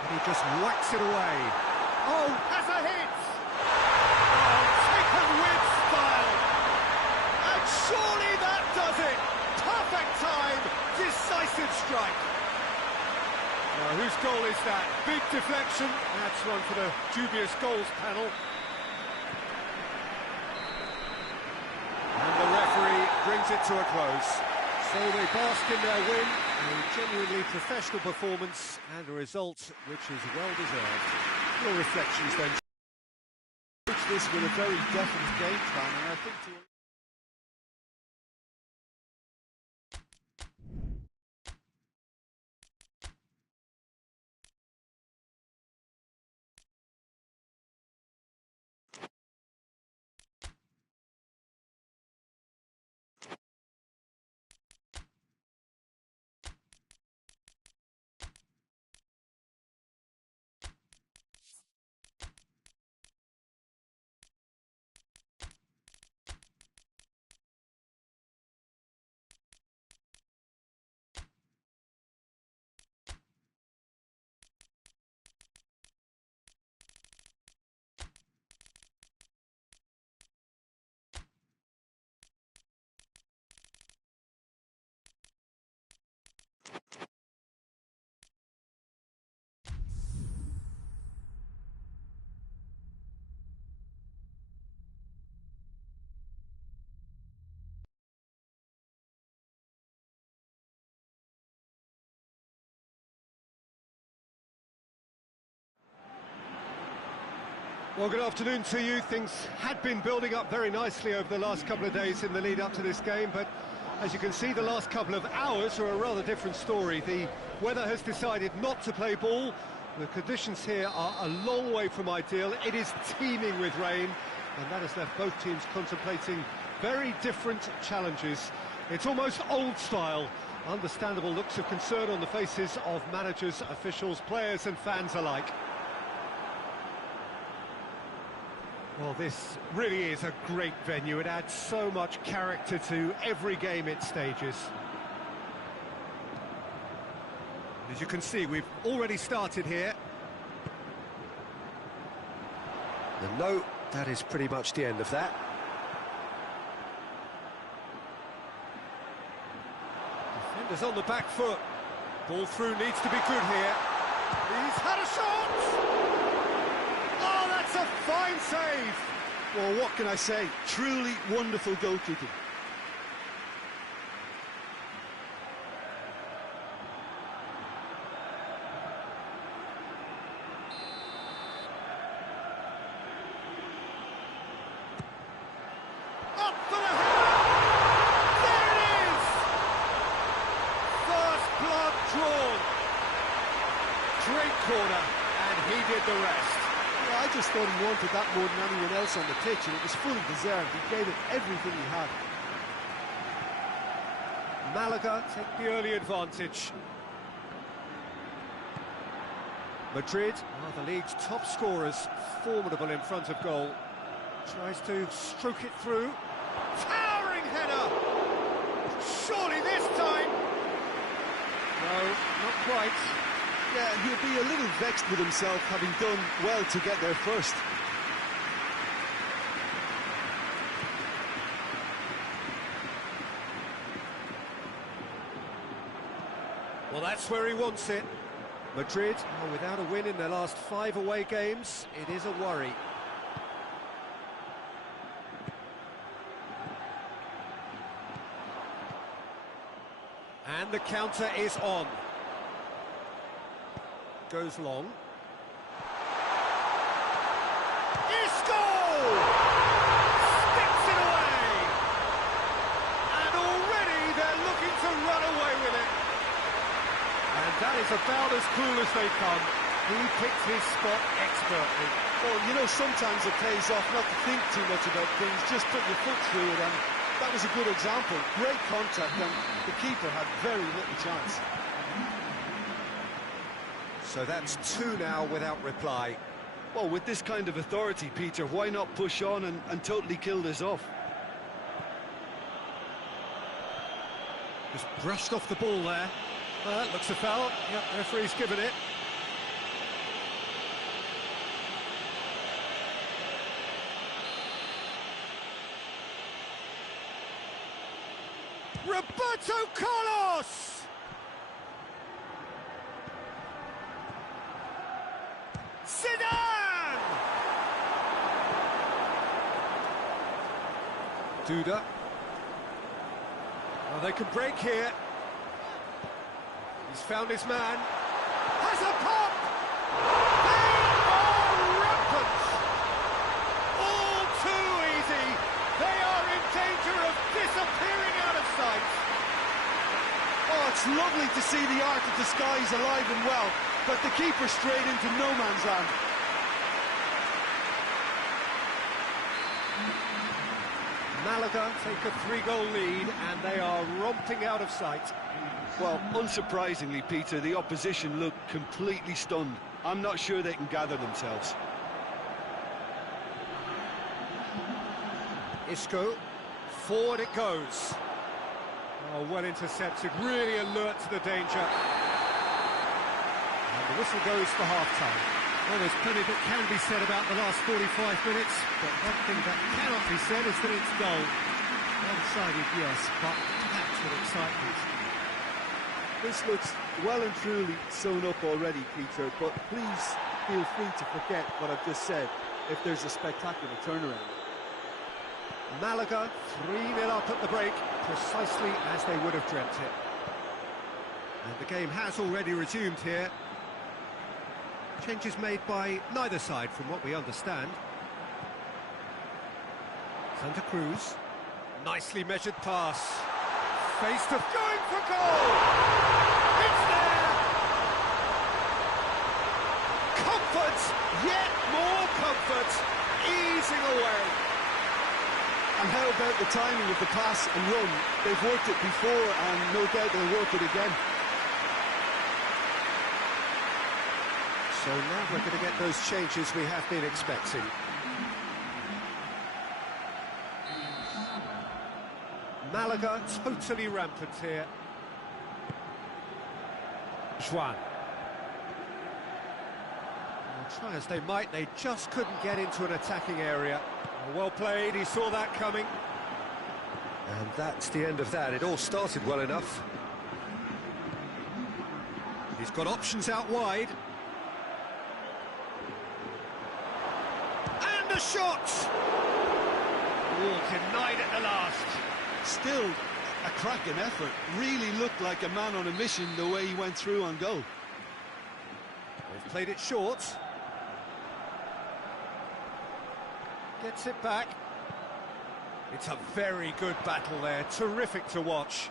And he just whacks it away. Oh, has a hit! Oh, taken with style! And surely that does it! Perfect time, decisive strike! Whose goal is that? Big deflection. That's one for the dubious goals panel. And the referee brings it to a close. So they bask in their win, a genuinely professional performance and a result which is well deserved. Your reflections then? This with a very definite game plan, and I think Well, good afternoon to you. Things had been building up very nicely over the last couple of days in the lead up to this game, but as you can see, the last couple of hours are a rather different story. The weather has decided not to play ball. The conditions here are a long way from ideal. It is teeming with rain, and that has left both teams contemplating very different challenges. It's almost old style. Understandable looks of concern on the faces of managers, officials, players and fans alike. Well, this really is a great venue. It adds so much character to every game it stages. As you can see, we've already started here. And no, that is pretty much the end of that. Defenders on the back foot. Ball through needs to be good here. He's had a shot! Oh, that's a fine save! well, what can I say? Truly wonderful goalkeeping. Up for the header! There it is! First blood drawn. Great corner, and he did the rest. I just thought he wanted that more than anyone else on the pitch, and it was fully deserved. He gave it everything he had. Malaga take the early advantage. Madrid are the league's top scorers, formidable in front of goal. Tries to stroke it through. Towering header! Surely this time! No, not quite. Yeah, he'll be a little vexed with himself, having done well to get there first. Well, that's where he wants it. Madrid are without a win in their last 5 away games. It is a worry. And the counter is on. Goes long. Isco! Sticks it away! And already they're looking to run away with it. And that is about as cool as they come. He picked his spot expertly. Well, you know, sometimes it pays off not to think too much about things, just put your foot through it, and that was a good example. Great contact, and the keeper had very little chance. So that's 2 now without reply. Well, with this kind of authority, Peter, why not push on and totally kill this off? Just brushed off the ball there. That looks a foul. Yep, referee's given it. Roberto Carlos! Duda. Well, they could break here. He's found his man. Has a pop! They are rampant! All too easy. They are in danger of disappearing out of sight. Oh, it's lovely to see the art of the skies alive and well, but the keeper straight into no man's land. Malaga take a 3-goal lead, and they are romping out of sight. Well, unsurprisingly, Peter, the opposition look completely stunned. I'm not sure they can gather themselves. Isco, forward it goes. Oh, well intercepted, really alert to the danger. And the whistle goes for half-time. Well, there's plenty that can be said about the last 45 minutes, but one thing that cannot be said is that it's dull. One-sided, yes, but packed with excitement. This looks well and truly sewn up already, Peter, but please feel free to forget what I've just said if there's a spectacular turnaround. Malaga 3-0 up at the break, precisely as they would have dreamt it. And the game has already resumed here. Changes made by neither side, from what we understand. Santa Cruz, nicely measured pass. Faced of going for goal! It's there! Comfort, yet more comfort, easing away. And how about the timing of the pass and run? They've worked it before, and no doubt they'll work it again. So now we're going to get those changes we have been expecting. Malaga totally rampant here. Juan. Well, try as they might, they just couldn't get into an attacking area. Well played, he saw that coming. And that's the end of that. It all started well enough. He's got options out wide. And a shot! Oh, denied at the last. Still a cracking effort. Really looked like a man on a mission the way he went through on goal. They've played it short. Gets it back. It's a very good battle there. Terrific to watch.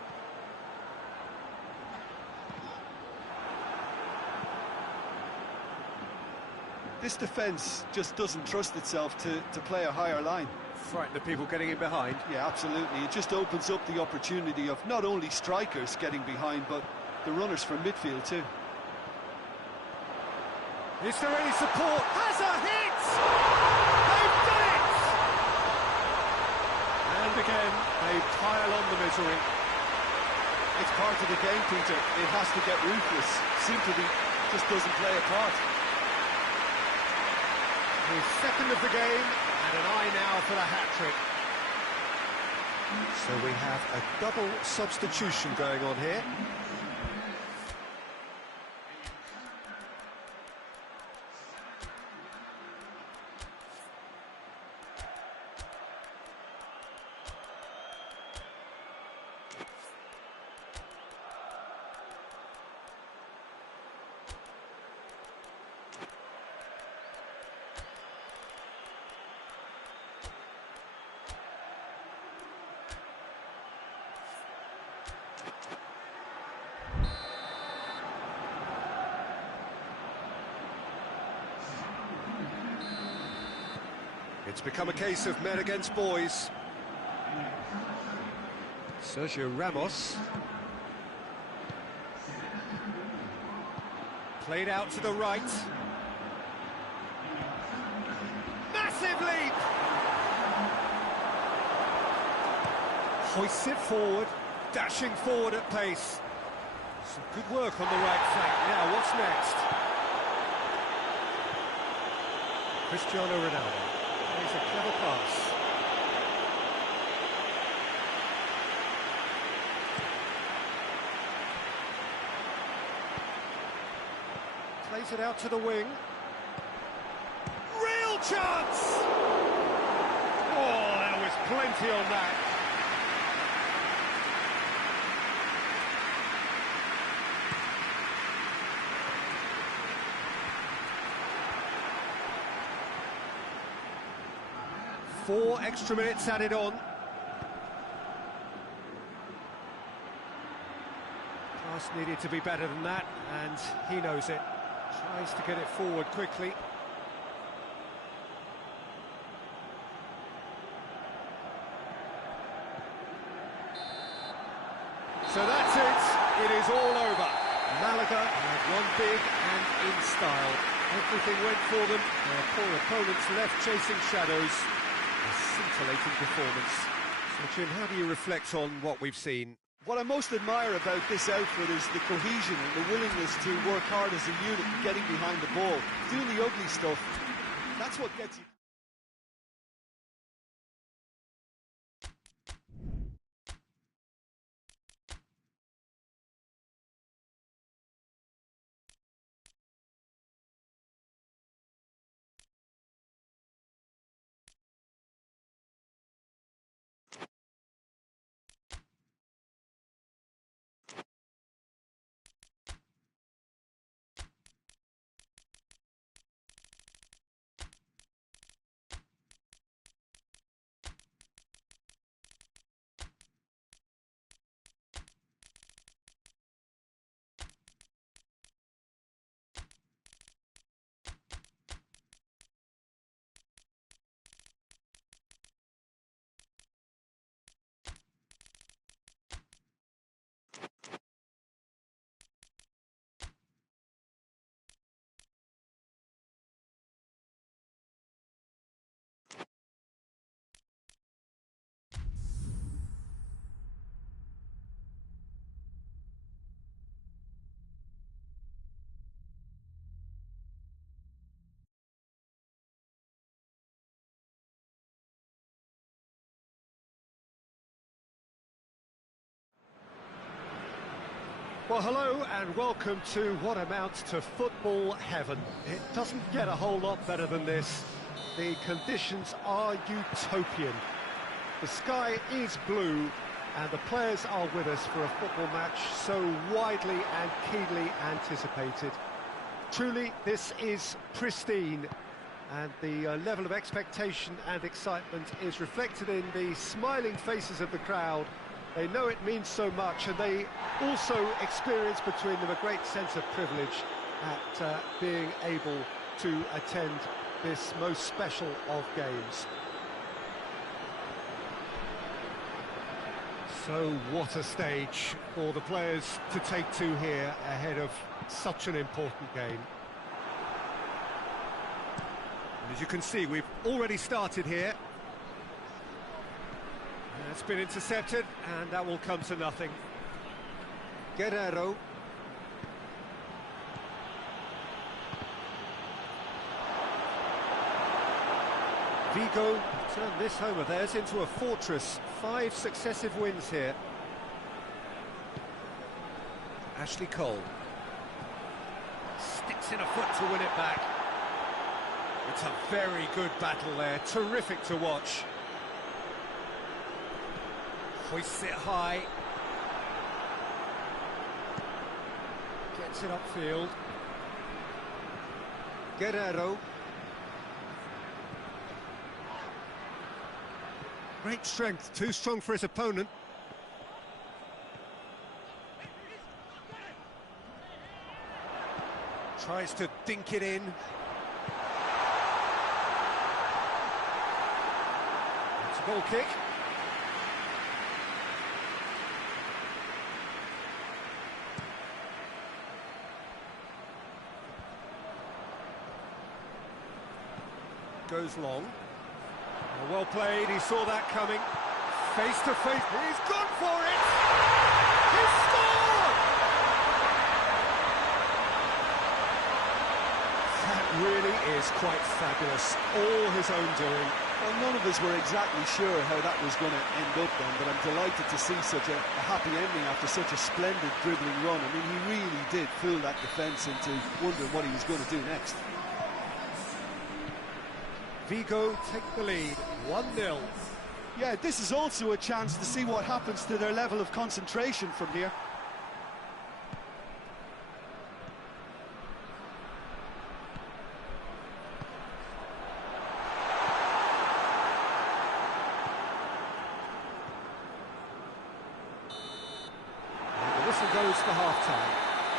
This defence just doesn't trust itself to play a higher line. Frighten the people getting in behind. Yeah, absolutely. It just opens up the opportunity of not only strikers getting behind, but the runners from midfield too. Is there any support? Has a hit! They've done it! And again, they pile on the misery. It's part of the game, Peter. It has to get ruthless. Sympathy just doesn't play a part. His second of the game, and an eye now for the hat-trick. So we have a double substitution going on here. It's become a case of men against boys. Sergio Ramos. Played out to the right. Massive leap! Hoists it forward, dashing forward at pace. Some good work on the right flank. Now, what's next? Cristiano Ronaldo. Plays a clever pass. Plays it out to the wing. Real chance! Oh, that was plenty on that. Four extra minutes added on. Pass needed to be better than that, and he knows it. Tries to get it forward quickly. So that's it. It is all over. Malaga had won big and in style. Everything went for them. Their poor opponents left chasing shadows. A scintillating performance. So, Jim, how do you reflect on what we've seen? What I most admire about this outfit is the cohesion and the willingness to work hard as a unit and getting behind the ball. Doing the ugly stuff, that's what gets you. Well, hello and welcome to what amounts to football heaven. It doesn't get a whole lot better than this. The conditions are utopian. The sky is blue and the players are with us for a football match so widely and keenly anticipated. Truly, this is pristine, and the level of expectation and excitement is reflected in the smiling faces of the crowd. They know it means so much, and they also experience between them a great sense of privilege at being able to attend this most special of games. So what a stage for the players to take to here ahead of such an important game. And as you can see, we've already started here. It's been intercepted, and that will come to nothing. Guerrero. Vigo turned this home of theirs into a fortress. 5 successive wins here. Ashley Cole. Sticks in a foot to win it back. It's a very good battle there. Terrific to watch. Hoists it high. Gets it upfield. Guerrero. Great strength, too strong for his opponent. Tries to dink it in. It's a goal kick. Goes long. Well played, he saw that coming. Face to face, he's gone for it! He scored! That really is quite fabulous. All his own doing. Well, none of us were exactly sure how that was going to end up then, but I'm delighted to see such a happy ending after such a splendid dribbling run. I mean, he really did fool that defence into wondering what he was going to do next. Vigo take the lead, 1-0. Yeah, this is also a chance to see what happens to their level of concentration from here. And the whistle goes for half-time.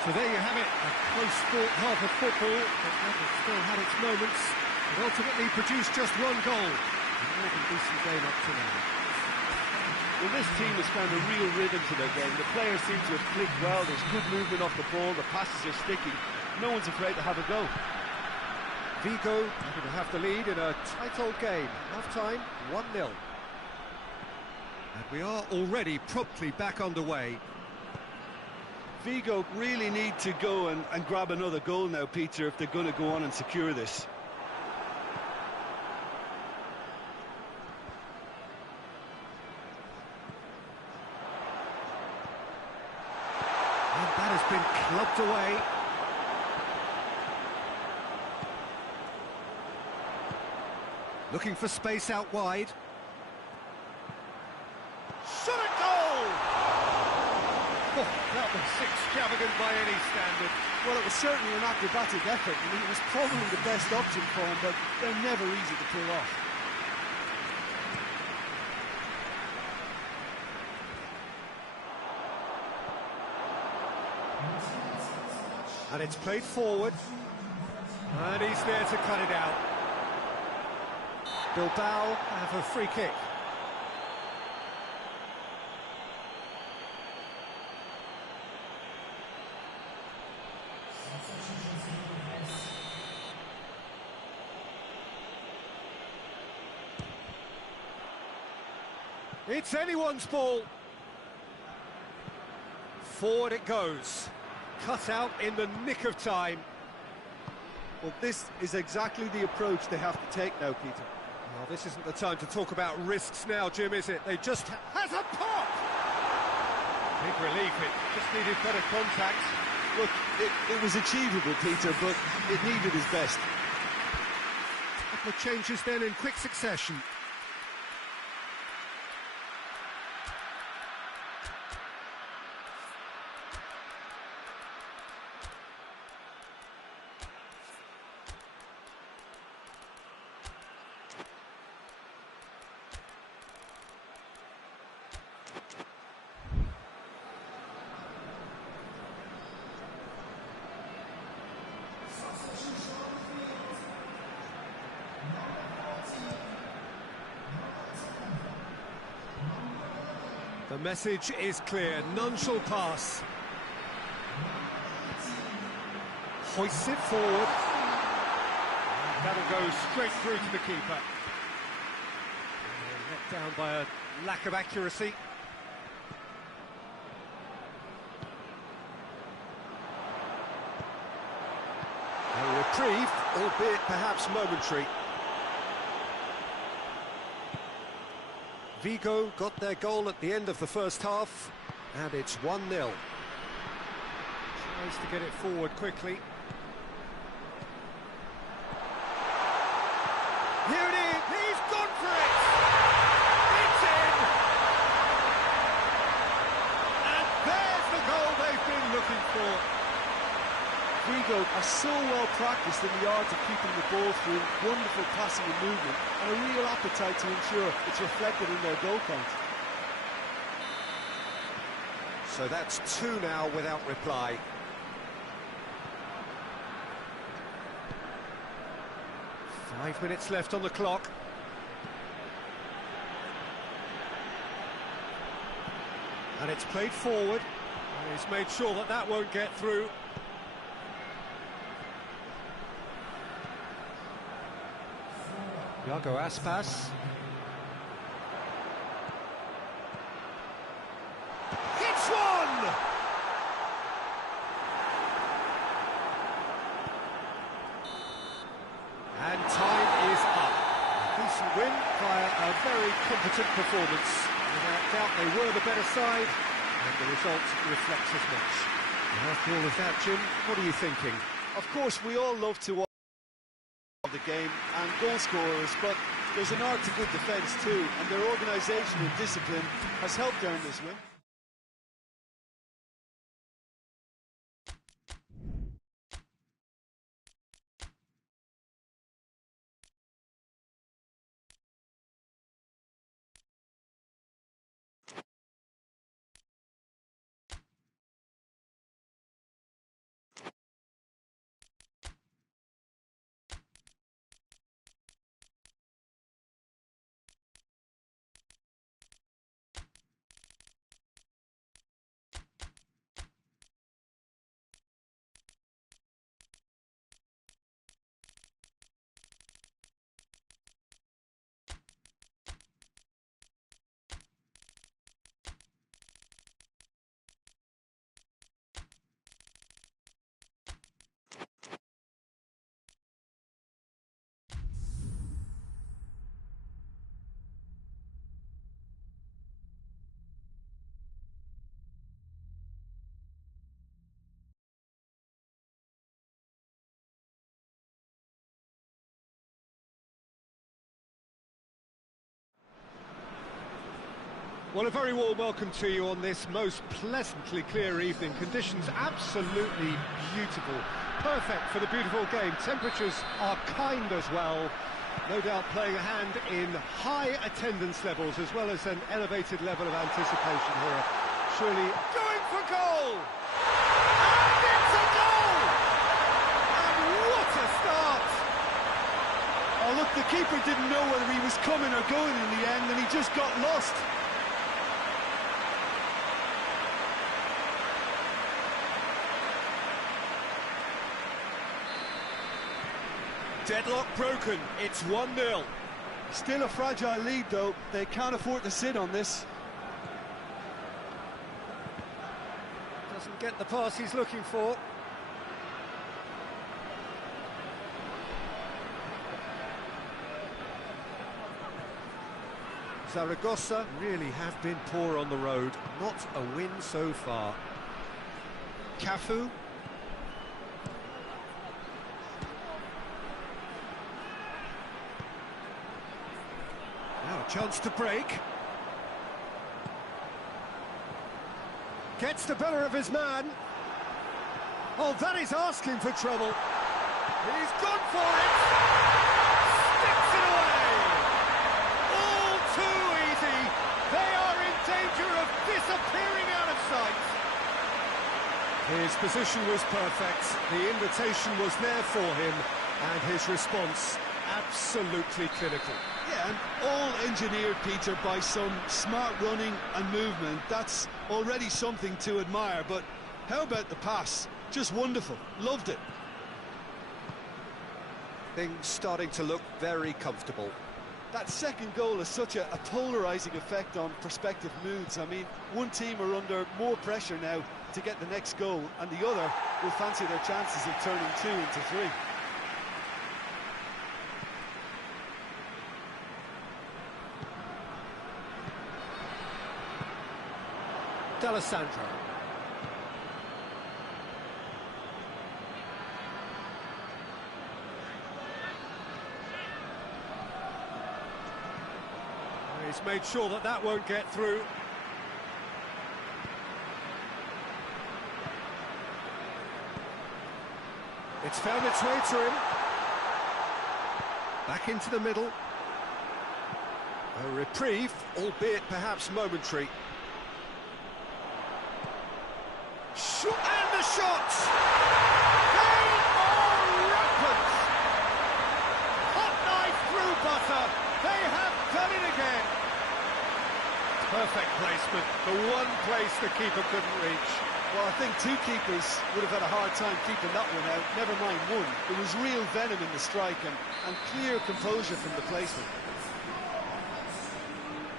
So there you have it, a close-fought half of football, but it still had its moments. It ultimately produced just one goal. A more than decent game up to now. Well, this team has found a real rhythm to their game. The players seem to have clicked well. There's good movement off the ball. The passes are sticking. No one's afraid to have a go. Vigo going to have the lead in a tight old game. Half-time, 1-0. And we are already promptly back underway. Vigo really need to go and grab another goal now, Peter, if they're going to go on and secure this. And that has been clubbed away. Looking for space out wide. Shot at goal! Oh, that was extravagant by any standard. Well, it was certainly an acrobatic effort. I mean, it was probably the best option for him, but they're never easy to pull off. And it's played forward. And he's there to cut it out. BILBAO have a free kick. It's anyone's ball. Forward it goes. Cut out in the nick of time. Well, this is exactly the approach they have to take now, Peter. Well, this isn't the time to talk about risks now, Jim, is it? They just has a pop! Big relief, it just needed better contact. Look, it was achievable, Peter, but it needed his best. A couple of changes then in quick succession. The message is clear, none shall pass. Hoists it forward. That'll go straight through to the keeper. Let down by a lack of accuracy. A reprieve, albeit perhaps momentary. Vigo got their goal at the end of the first half, and it's 1-0. Tries to get it forward quickly. Here it is! He's gone for it! It's in! And there's the goal they've been looking for. Vigo are so well practiced in the art of keeping the ball through, wonderful passing and movement, and a real appetite to ensure it's reflected in their goal count. So that's 2 now without reply. Five minutes left on the clock. And it's played forward. And he's made sure that that won't get through. Iago Aspas. Hits one! And time is up. A decent win via a very competent performance. Without doubt they were the better side, and the result reflects as much. And after all of that, Jim, what are you thinking? Of course, we all love to watch the game and goal scorers, but There's an art to good defence too, and their organisation and discipline has helped earn this win. Well, a very warm welcome to you on this most pleasantly clear evening. Conditions absolutely beautiful. Perfect for the beautiful game. Temperatures are kind as well. No doubt playing a hand in high attendance levels as well as an elevated level of anticipation here. Surely going for goal! And it's a goal! And what a start! Oh look, the keeper didn't know whether he was coming or going in the end, and he just got lost. Deadlock broken, it's 1-0. Still a fragile lead though, they can't afford to sit on this. Doesn't get the pass he's looking for. Zaragoza really have been poor on the road, not a win so far. Cafu. Now a chance to break. Gets the better of his man. Oh, that is asking for trouble. He's gone for it. Sticks it away. All too easy. They are in danger of disappearing out of sight. His position was perfect. The invitation was there for him, and his response absolutely clinical. Yeah, and all engineered, Peter, by some smart running and movement. That's already something to admire, but how about the pass? Just wonderful. Loved it. Things starting to look very comfortable. That second goal has such a polarising effect on prospective moods. I mean, one team are under more pressure now to get the next goal, and the other will fancy their chances of turning 2 into 3. D'Alessandro. He's made sure that that won't get through. It's found its way to him. Back into the middle. A reprieve, albeit perhaps momentary. And the shots! They are rampant! Hot knife through butter. They have done it again. Perfect placement. The one place the keeper couldn't reach. Well, I think two keepers would have had a hard time keeping that one out, never mind one. There was real venom in the strike and clear composure from the placement.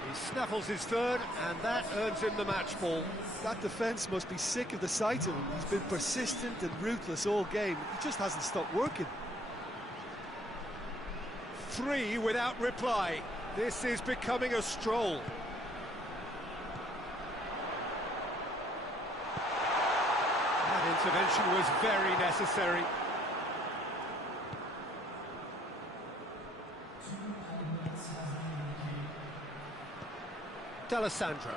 He snaffles his third, and that earns him the match ball. That defence must be sick of the sight of him. He's been persistent and ruthless all game. He just hasn't stopped working. 3 without reply. This is becoming a stroll. That intervention was very necessary. D'Alessandro.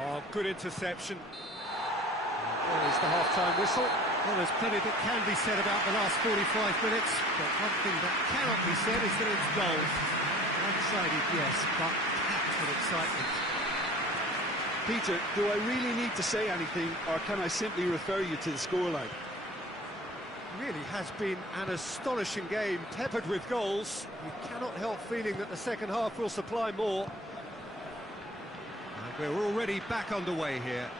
Oh, good interception. There's the half-time whistle. Well, there's plenty that can be said about the last 45 minutes, but one thing that cannot be said is that it's dull. One-sided, yes, but packed with excitement. Peter, do I really need to say anything, or can I simply refer you to the scoreline? Really has been an astonishing game, peppered with goals. You cannot help feeling that the second half will supply more. And we're already back underway here.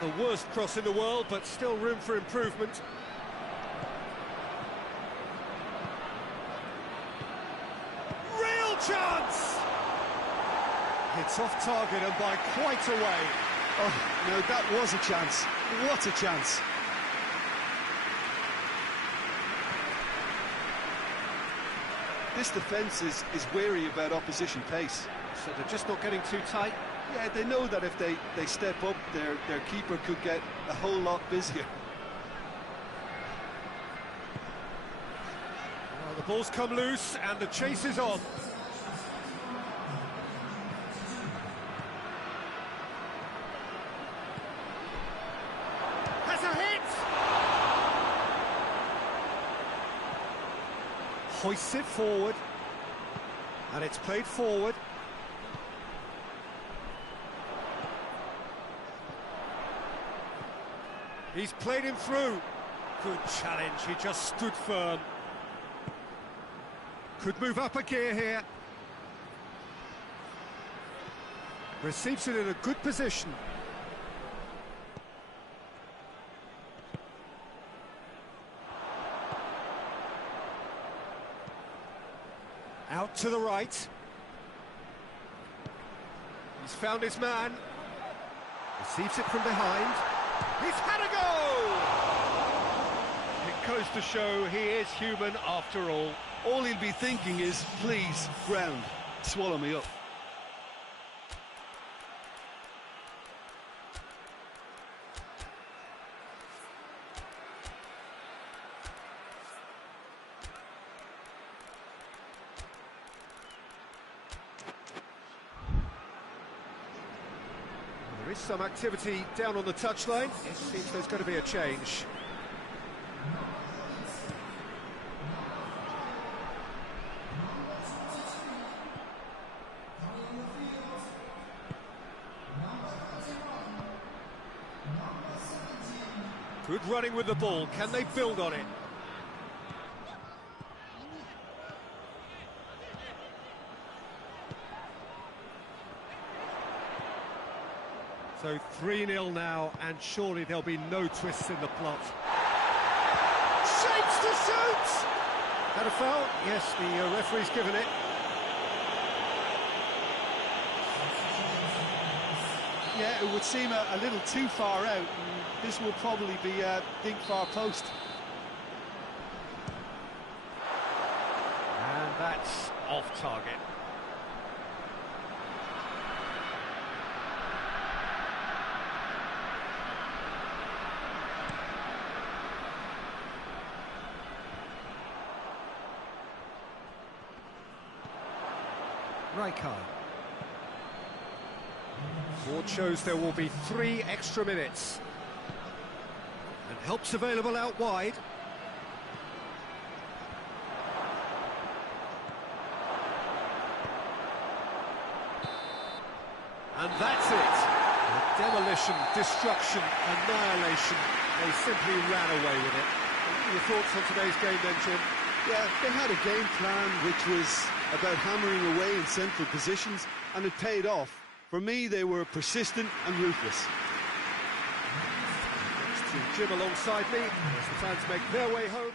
Not the worst cross in the world, but still room for improvement. Real chance! It's off target and by quite a way. Oh, no, that was a chance. What a chance. This defence is wary about opposition pace. So they're just not getting too tight? Yeah, they know that if they step up, their keeper could get a whole lot busier. Well, the ball's come loose and the chase is on. Hoists it forward, and it's played forward. He's played him through. Good challenge, he just stood firm. Could move up a gear here. Receives it in a good position. Out to the right. He's found his man. Receives it from behind. He's had a goal! It goes to show he is human after all. All he'll be thinking is, please, ground, swallow me up. There is some activity down on the touchline. It seems there's going to be a change. Good running with the ball. Can they build on it? So 3-0 now, and surely there'll be no twists in the plot. Shapes to shoot! That a foul? Yes, the referee's given it. Yeah, it would seem a little too far out, and this will probably be think far post. And that's off target. RAYO. Board shows there will be 3 extra minutes. And help's available out wide. And that's it. Demolition, destruction, annihilation. They simply ran away with it. What are your thoughts on today's game then, Jim? Yeah, they had a game plan which was about hammering away in central positions, and it paid off. For me, they were persistent and ruthless. Thanks to Jim alongside me, as the fans make their way home.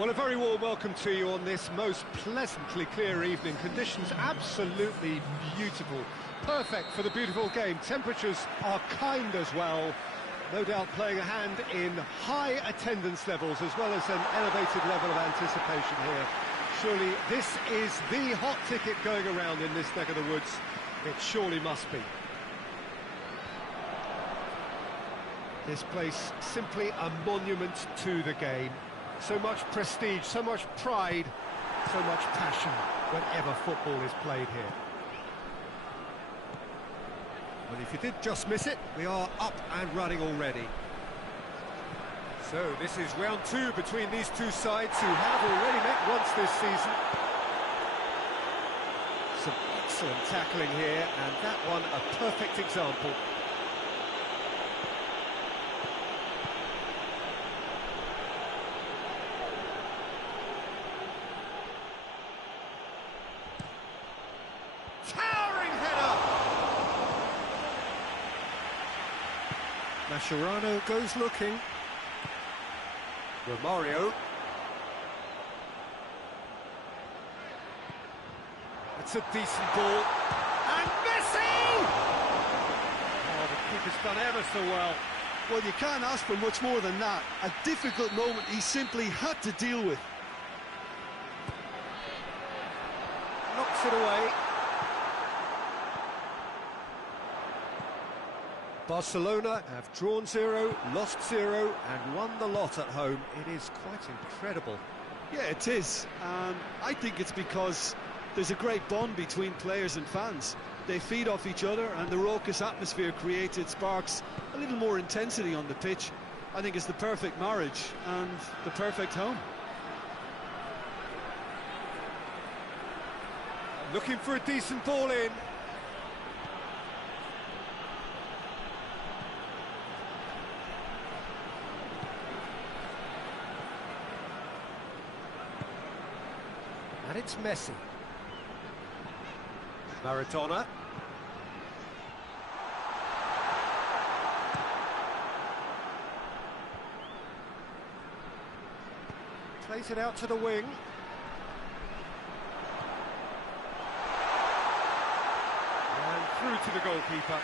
Well, a very warm welcome to you on this most pleasantly clear evening. Conditions absolutely beautiful. Perfect for the beautiful game. Temperatures are kind as well. No doubt playing a hand in high attendance levels as well as an elevated level of anticipation here. Surely this is the hot ticket going around in this neck of the woods. It surely must be. This place simply a monument to the game. So much prestige, so much pride, so much passion whenever football is played here. Well, if you did just miss it, we are up and running already. So this is round two between these two sides who have already met once this season. Some excellent tackling here, and that one a perfect example. Towering header! Mascherano goes looking. Romario. It's a decent ball. And Messi! Oh, the keeper's done ever so well. Well, you can't ask for much more than that. A difficult moment he simply had to deal with. Knocks it away. Barcelona have drawn 0, lost 0, and won the lot at home. It is quite incredible. Yeah, it is. I think it's because there's a great bond between players and fans. They feed off each other, and the raucous atmosphere created sparks a little more intensity on the pitch. I think it's the perfect marriage and the perfect home. Looking for a decent ball in. And it's Messi. Maradona. Plays it out to the wing. And through to the goalkeeper.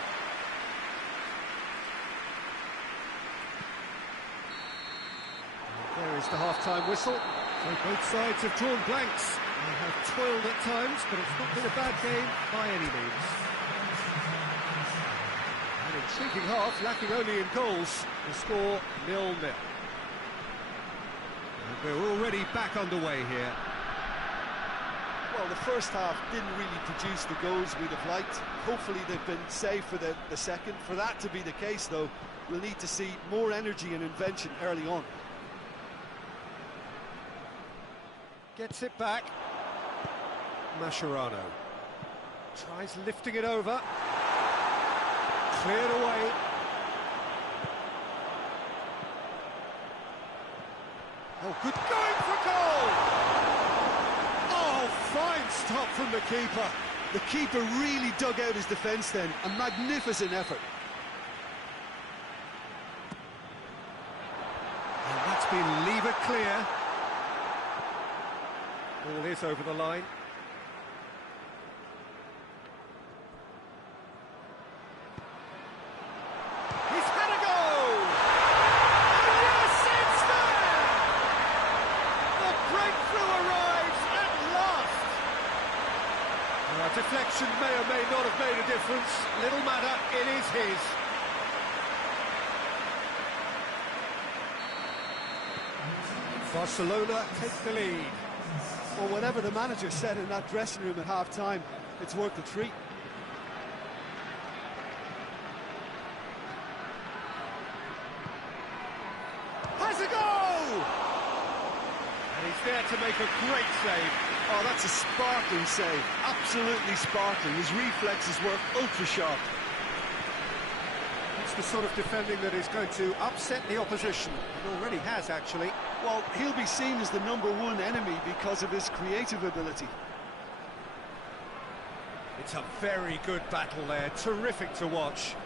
And there is the half-time whistle. So both sides have drawn blanks. They have toiled at times, but it's not been a bad game by any means. An intriguing half, lacking only in goals. The score 0-0. And we're already back underway here. Well, the first half didn't really produce the goals we'd have liked. Hopefully they've been saved for the second. For that to be the case, though, we'll need to see more energy and invention early on. Gets it back. Mascherano tries lifting it over. Cleared away. Oh, good going for goal! Oh, fine stop from the keeper. The keeper really dug out his defence then. A magnificent effort. And that's been levered clear. Ball is over the line. He's had a goal! And yes, it's there! The breakthrough arrives at last! A deflection may or may not have made a difference. Little matter, it is his. Barcelona take the lead. Well, whatever the manager said in that dressing room at half-time, it's worth a treat. Has a goal! And he's there to make a great save. Oh, that's a sparkling save. Absolutely sparkling. His reflexes were ultra-sharp. It's the sort of defending that is going to upset the opposition. It already has, actually. Well, he'll be seen as the #1 enemy because of his creative ability. It's a very good battle there. Terrific to watch.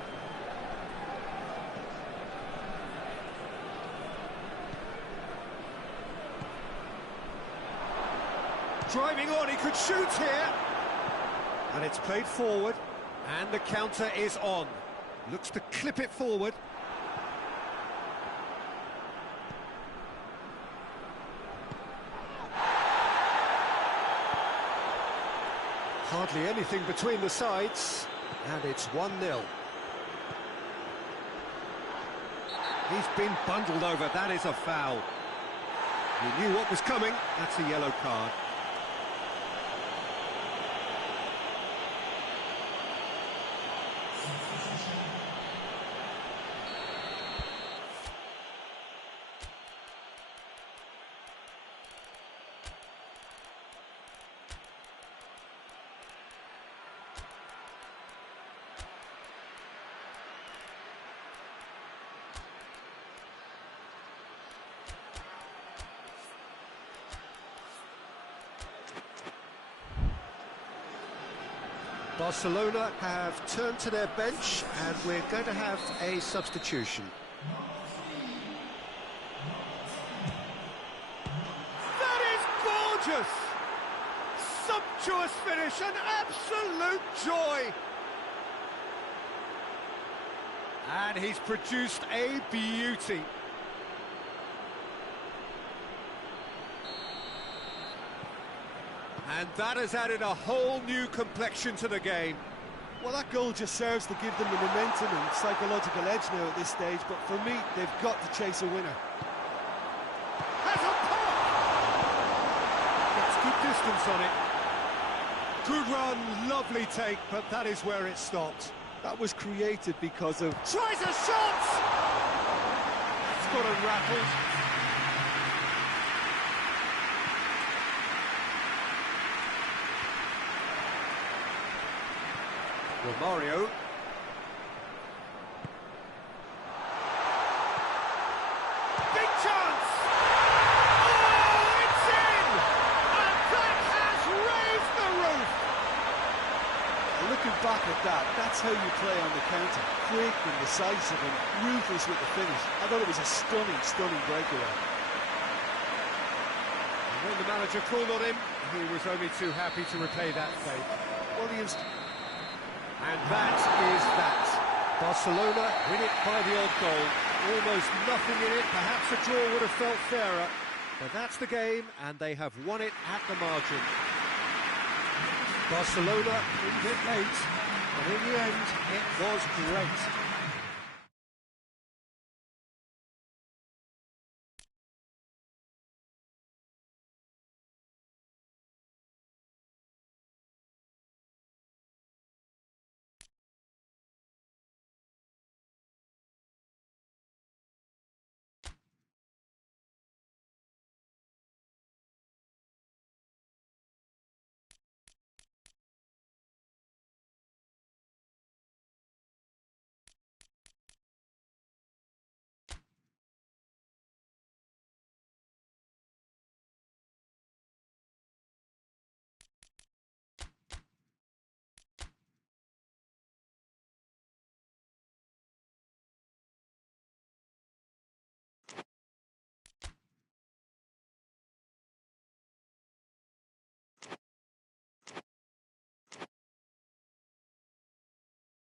Driving on, he could shoot here. And it's played forward, and the counter is on. Looks to clip it forward. Hardly anything between the sides, and it's 1-0. He's been bundled over, that is a foul. He knew what was coming, that's a yellow card. Barcelona have turned to their bench, and we're going to have a substitution. That is gorgeous! Sumptuous finish, an absolute joy! And he's produced a beauty. And that has added a whole new complexion to the game. Well, that goal just serves to give them the momentum and psychological edge now at this stage, but for me, they've got to chase a winner. Has a pop! Gets good distance on it. Good run, lovely take, but that is where it stopped. That was created because of... Tries a shot! It's got a rattle. Romario. Big chance! Oh, it's in! And that has raised the roof! Looking back at that, that's how you play on the counter. Quick and decisive and ruthless with the finish. I thought it was a stunning, stunning breakaway. And when the manager called on him, he was only too happy to repay that fate. Well, the And that is that. Barcelona win it by the odd goal. Almost nothing in it. Perhaps a draw would have felt fairer. But that's the game, and they have won it at the margin. Barcelona, a bit late, but in the end, it was great.